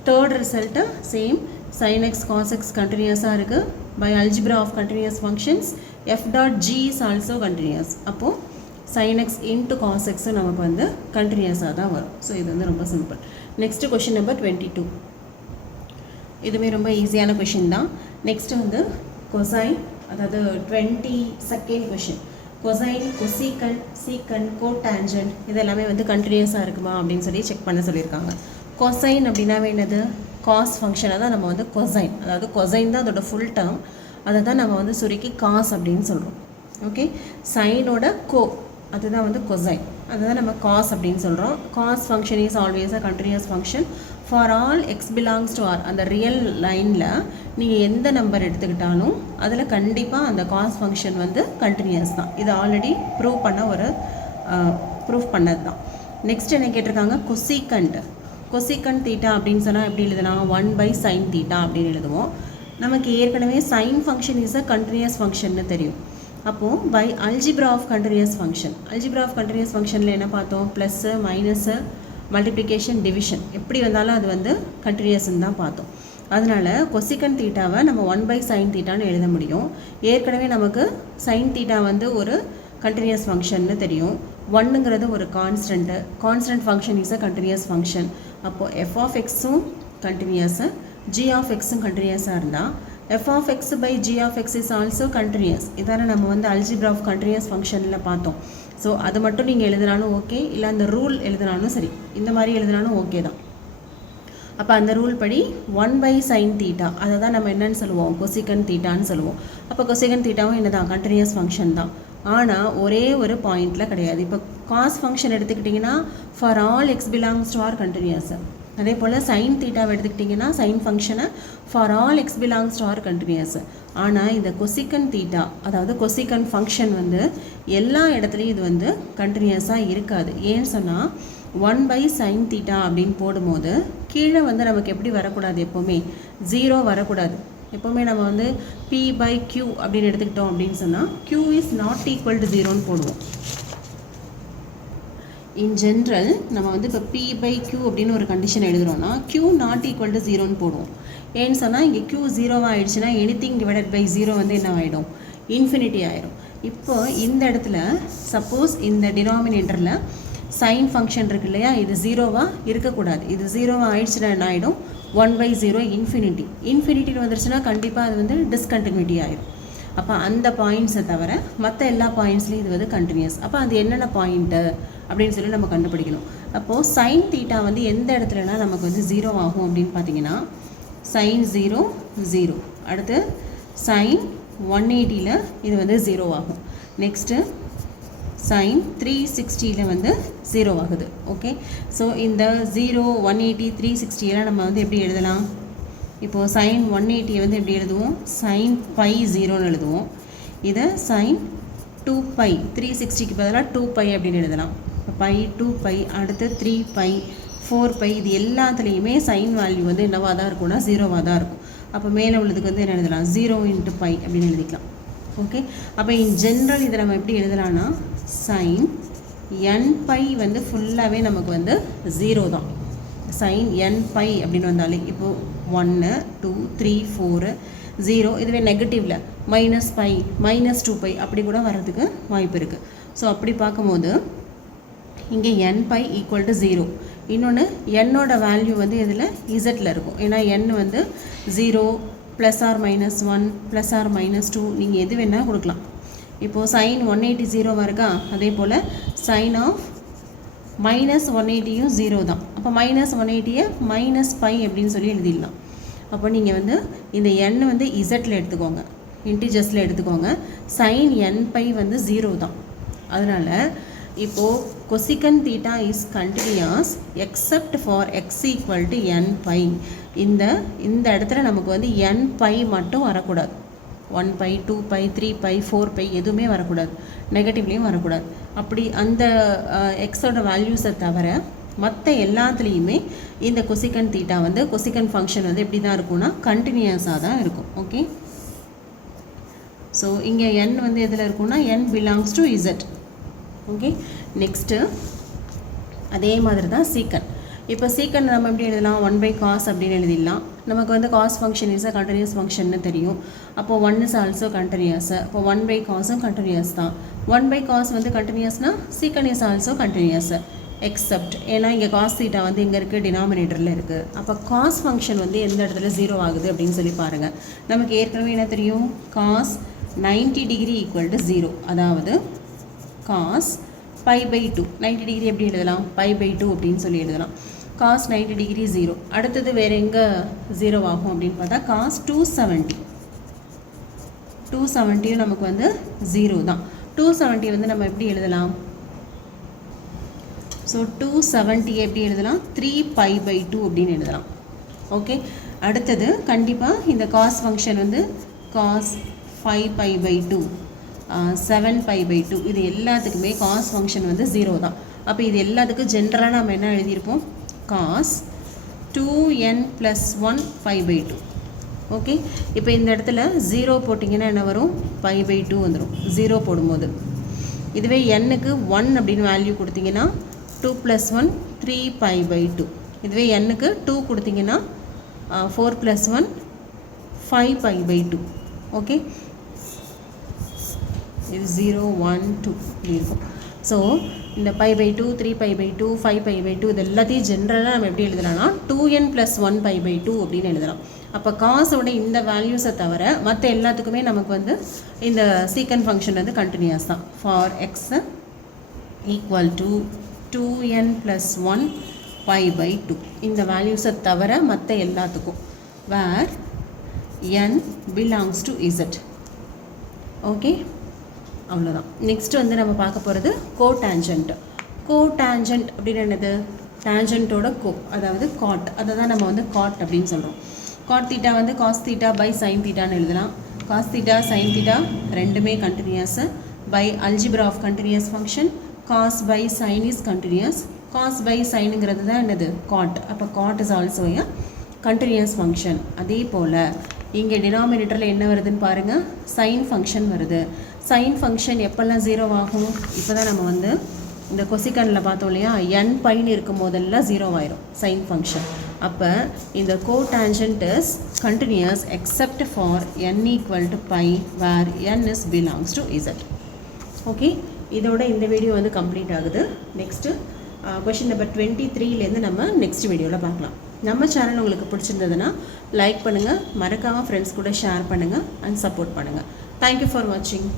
Third result same, sine x cos x கண்டினியூஸாக இருக்குது, by algebra of continuous functions f dot g is also continuous. அப்போது சைன் எக்ஸ் இன்ட்டு காஸ் எக்ஸும் நமக்கு வந்து கண்டினியூஸாக தான் வரும். ஸோ இது வந்து ரொம்ப சிம்பிள். Next question number 22. இதுவுமே ரொம்ப ஈஸியான கொஷின் தான். நெக்ஸ்ட்டு வந்து கொசைன், அதாவது 22nd கொஷின். கொசைன், கொசீக்கன், சீக்கன், கோடான்ஜென்ட் இதெல்லாமே வந்து கண்டினியூஸாக இருக்குமா அப்படின்னு சொல்லி செக் பண்ண சொல்லியிருக்காங்க. கொசைன் அப்படின்னா என்னது, காஸ் ஃபங்க்ஷனை தான் நம்ம வந்து கொசைன், அதாவது கொசைன் தான் அதோட ஃபுல் டேர்ம், அதை தான் நம்ம வந்து சுருக்கி காஸ் அப்படின்னு சொல்கிறோம். ஓகே, சைனோட கோ அதுதான் வந்து கொசைன், அதுதான் நம்ம காஸ் அப்படின்னு சொல்கிறோம். Cos function is always a continuous function for all x belongs to R. அந்த ரியல் லைனில் நீங்கள் எந்த நம்பர் எடுத்துக்கிட்டாலும் அதில் கண்டிப்பாக அந்த காஸ் ஃபங்க்ஷன் வந்து கண்டினியூஸ் தான். இது ஆல்ரெடி ப்ரூவ் பண்ணது தான். நெக்ஸ்ட் என்ன கேட்டிருக்காங்க, கொசிகண்ட் தீட்டா அப்படின்னு சொன்னால் எப்படி எழுதலாம், 1/sin தீட்டா அப்படின்னு எழுதுவோம். நமக்கு ஏற்கனவே sine function is a continuous ஃபங்க்ஷன்னு தெரியும். அப்போது by algebra of continuous function, algebra of continuous ஃபங்க்ஷனில் என்ன பார்த்தோம், ப்ளஸ்ஸு மைனஸு மல்டிப்ளிகேஷன் டிவிஷன் எப்படி வந்தாலும் அது வந்து கண்டினியூஸ்ன்னு தான் பார்த்தோம். அதனால் கொசிகன் தீட்டாவை நம்ம 1/sin தீட்டான்னு எழுத முடியும். ஏற்கனவே நமக்கு சைன் தீட்டா வந்து ஒரு கண்டினியூஸ் ஃபங்க்ஷன்னு தெரியும். 1ங்கிறது ஒரு constant function is a continuous function. அப்போது எஃப் ஆஃப் எக்ஸும் கண்டினியூஸு, ஜி ஆஃப் எக்ஸும் கண்டினியூஸாக இருந்தால் f of x by g of x is also continuous. இதான நம்ம வந்து அல்ஜிப்ரா ஆஃப் கண்டினியூஸ் ஃபங்க்ஷனில் பார்த்தோம். ஸோ அது மட்டும் நீங்கள் எழுதினாலும் ஓகே, இல்லை அந்த ரூல் எழுதினாலும் சரி, இந்த மாதிரி எழுதினாலும் ஓகே தான். அப்போ அந்த ரூல் படி 1/sin தீட்டா அதை தான் நம்ம என்னன்னு சொல்லுவோம், கொசிகன் தீட்டான்னு சொல்லுவோம். அப்போ கொசிகன் தீட்டாவும் என்ன தான், கண்டினியூஸ் ஃபங்க்ஷன் தான். ஆனால் ஒரே ஒரு பாயிண்டில் கிடையாது. இப்போ காஸ் ஃபங்க்ஷன் எடுத்துக்கிட்டிங்கன்னா for all x belongs to R continuous. அதே போல் சைன் தீட்டாவை எடுத்துக்கிட்டிங்கன்னா சைன் ஃபங்க்ஷனை for all x belongs to R continuous. ஆனால் இந்த கொசிகன் தீட்டா அதாவது கொசிகன் ஃபங்க்ஷன் வந்து எல்லா இடத்துலையும் இது வந்து கண்டினியூஸாக இருக்காது. ஏன்னு சொன்னால் 1/sin தீட்டா அப்படின்னு போடும்போது கீழே வந்து நமக்கு எப்படி வரக்கூடாது, எப்போவுமே 0 வரக்கூடாது. எப்போவுமே நம்ம வந்து p/q அப்படின்னு எடுத்துக்கிட்டோம் அப்படின்னு சொன்னால் q is not equal to 0ன்னு போடுவோம். இன் ஜென்ரல் நம்ம வந்து இப்போ p/q அப்படின்னு ஒரு கண்டிஷன் எழுதுகிறோன்னா q நாட் ஈக்குவல் டு 0ன்னு போடுவோம். ஏன்னு சொன்னால் இங்கே q 0 ஆகிடுச்சுன்னா எனிதிங் டிவைடட் பை 0 வந்து என்ன ஆகிடும், இன்ஃபினிட்டி ஆகிடும். இப்போ இந்த இடத்துல சப்போஸ் இந்த டினாமினேட்டரில் சைன் ஃபங்க்ஷன் இருக்கு இல்லையா, இது 0வாக இருக்கக்கூடாது. இது 0வாக ஆயிடுச்சுன்னா என்ன ஆகிடும், 1/0 இன்ஃபினிட்டின்னு வந்துருச்சுன்னா கண்டிப்பாக அது வந்து டிஸ்கண்டினியூட்டி ஆகிடும். அப்போ அந்த பாயிண்ட்ஸை தவிர மற்ற எல்லா பாயிண்ட்ஸ்லையும் இது வந்து கண்டினியூஸ். அப்போ அது என்னென்ன பாயிண்ட்டு அப்படின்னு சொல்லி நம்ம கண்டுபிடிக்கணும். அப்போது சைன் தீட்டா வந்து எந்த இடத்துலலாம் நமக்கு வந்து 0 ஆகும் அப்படின்னு பார்த்தீங்கன்னா sin 0 0, அடுத்து sin 180ல இது வந்து 0 ஆகும். நெக்ஸ்ட்டு sin 360ல வந்து 0 ஆகுது. ஓகே, ஸோ இந்த 0, 180, 360 எல்லாம் நம்ம வந்து எப்படி எழுதலாம்? இப்போது sin 180 வந்து எப்படி எழுதுவோம்? sin pi 0ன்னு எழுதுவோம். இதை sin 2π 360க்கு பதிலாக 2π அப்படின்னு எழுதலாம். பை 2π, அடுத்து 3π, 4π, இது எல்லாத்துலேயுமே சைன் வேல்யூ வந்து என்னவாக தான் இருக்கும்னா 0வாக தான் இருக்கும். அப்போ மேலே உள்ளதுக்கு வந்து என்ன எழுதலாம்? 0 × π அப்படின்னு எழுதிக்கலாம். ஓகே, அப்போ இன் ஜென்ரல் இதை நம்ம எப்படி எழுதலாம்னா sin nπ வந்து ஃபுல்லாகவே நமக்கு வந்து 0 தான். sin nπ அப்படின்னு வந்தாலே இப்போது 1, 2, 3, 4, 0, இதுவே நெகட்டிவில் -π, -2π அப்படி கூட வர்றதுக்கு வாய்ப்பு இருக்குது. ஸோ அப்படி பார்க்கும்போது இங்கே nπ = 0. இன்னொன்று என்னோட வேல்யூ வந்து இதில் இசட்டில் இருக்கும். ஏன்னா n வந்து 0 +or-1 +or-2 நீங்கள் எது வேணால் கொடுக்கலாம். இப்போது sin 180 0 இருக்கா, அதே போல் sin ஆஃப் -180யும் 0 தான். அப்போ -180யை -π அப்படின்னு சொல்லி எழுதிடலாம். அப்போ நீங்கள் வந்து இந்த n வந்து இசட்டில் எடுத்துக்கோங்க, இன்டிஜர்ஸில் எடுத்துக்கோங்க. sin nπ வந்து 0 தான். அதனால் இப்போது cosecant theta is continuous except for x = nπ. இந்த இடத்துல நமக்கு வந்து nπ மட்டும் வரக்கூடாது. 1π, 2π, 3π, 4π எதுவுமே வரக்கூடாது, நெகட்டிவ்லேயும் வரக்கூடாது. அப்படி அந்த எக்ஸோட வேல்யூஸை தவிர மற்ற எல்லாத்துலேயுமே இந்த cosecant theta வந்து cosecant ஃபங்க்ஷன் வந்து எப்படி தான் இருக்கும்னா கண்டினியூஸாக தான் இருக்கும். ஓகே, ஸோ இங்கே n வந்து எதில் இருக்கும்னா n belongs to z. Okay, next அதே மாதிரி தான் சீக்கன். இப்போ சீக்கன் நம்ம எப்படி எழுதலாம்? 1/cos அப்படின்னு எழுதிடலாம். நமக்கு வந்து cos function is a continuous ஃபங்க்ஷன்னு தெரியும். அப்போது 1 இஸ் ஆல்சோ கண்டினியூஸ். அப்போ 1/cosம் கண்டினியூஸ் தான். 1/cos வந்து கண்டினியூஸ்னால் சீக்கன் இஸ் ஆல்சோ கண்டினியூஸ் எக்ஸப்ட், ஏன்னா இங்கே காஸ் தீட்டா வந்து இங்கே இருக்குது, டினாமினேட்டரில் இருக்குது. அப்போ காஸ் ஃபங்க்ஷன் வந்து எந்த இடத்துல 0 ஆகுது அப்படின்னு சொல்லி பாருங்கள். நமக்கு ஏற்கனவே என்ன தெரியும்? cos 90° = 0. அதாவது cos π/2 90° எப்படி எழுதலாம்? π/2 அப்படின்னு சொல்லி எழுதலாம். cos 90° 0. அடுத்தது வேறு எங்கே 0 ஆகும் அப்படின்னு பார்த்தா cos 270 நமக்கு வந்து 0 தான். 270 வந்து நம்ம எப்படி எழுதலாம்? ஸோ 270 எப்படி எழுதலாம்? 3π/2 அப்படின்னு எழுதலாம். ஓகே, அடுத்தது கண்டிப்பாக இந்த cos ஃபங்க்ஷன் வந்து cos 5π/2, 7π/2 இது எல்லாத்துக்குமே cos ஃபங்க்ஷன் வந்து 0 தான். அப்போ இது எல்லாத்துக்கும் ஜென்ரலாக நம்ம என்ன எழுதியிருப்போம்? cos 2n + 1 π/2. ஓகே, இப்போ இந்த இடத்துல 0 போட்டிங்கன்னா என்ன வரும்? π/2 வந்துடும் 0 போடும்போது. இதுவே n-க்கு 1 அப்படின்னு வேல்யூ கொடுத்தீங்கன்னா 2 + 1 3π/2. இதுவே n-க்கு 2 கொடுத்தீங்கன்னா 4 + 1 5π/2. ஓகே, இது 0, 1, 2 இருக்கும். ஸோ இந்த π/2, 3π/2, 5π/2 இது எல்லாத்தையும் ஜென்ரலாக நம்ம எப்படி எழுதலாம்னா 2n + 1 π/2 அப்படின்னு எழுதலாம். அப்போ காசோட இந்த வேல்யூஸை தவிர மற்ற எல்லாத்துக்குமே நமக்கு வந்து இந்த சீக்கன் ஃபங்க்ஷன் வந்து கண்டினியூஸ் தான். ஃபார் x = 2n + 1 π/2 இந்த வேல்யூஸை தவிர மற்ற எல்லாத்துக்கும் வேர் n belongs to z. Okay, அவ்வளோதான். நெக்ஸ்ட் வந்து நம்ம பார்க்க போகிறது கோடான்ஜென்ட். கோடான்ஜென்ட் அப்படின்னு என்னது? டேஞ்சென்ட்டோட அதாவது காட், அதை தான் நம்ம வந்து காட் அப்படின்னு சொல்கிறோம். காட் தீட்டா வந்து காஸ் தீட்டா பை சைன் தீட்டான்னு எழுதலாம். காஸ் தீட்டா சைன் தீட்டா ரெண்டுமே continuous. By algebra of continuous function cos by sine is continuous. Cos by சைனுங்கிறது தான் என்னது? காட். அப்போ cot is also a continuous function. அதே போல் இங்கே டினாமினேட்டரில் என்ன வருதுன்னு பாருங்கள், சைன் ஃபங்க்ஷன் வருது. சைன் ஃபங்க்ஷன் எப்போல்லாம் 0 ஆகும்? இப்போ தான் நம்ம வந்து இந்த கொசிக்கனில் பார்த்தோம் இல்லையா, nπ இருக்கும் போதெல்லாம் 0 ஆயிரும் சைன் ஃபங்க்ஷன். அப்போ இந்த cotangent is continuous except for n = π where n is belongs to z. Okay, இதோட இந்த வீடியோ வந்து கம்ப்ளீட் ஆகுது. நெக்ஸ்ட்டு கொஷின் நம்பர் 23லேருந்து நம்ம நெக்ஸ்ட் வீடியோவில் பார்க்கலாம். நம்ம சேனல் உங்களுக்கு பிடிச்சிருந்ததுன்னா லைக் பண்ணுங்கள், மறக்காமல் ஃப்ரெண்ட்ஸ் கூட ஷேர் பண்ணுங்கள் அண்ட் சப்போர்ட் பண்ணுங்கள். தேங்க்யூ ஃபார் வாட்சிங்.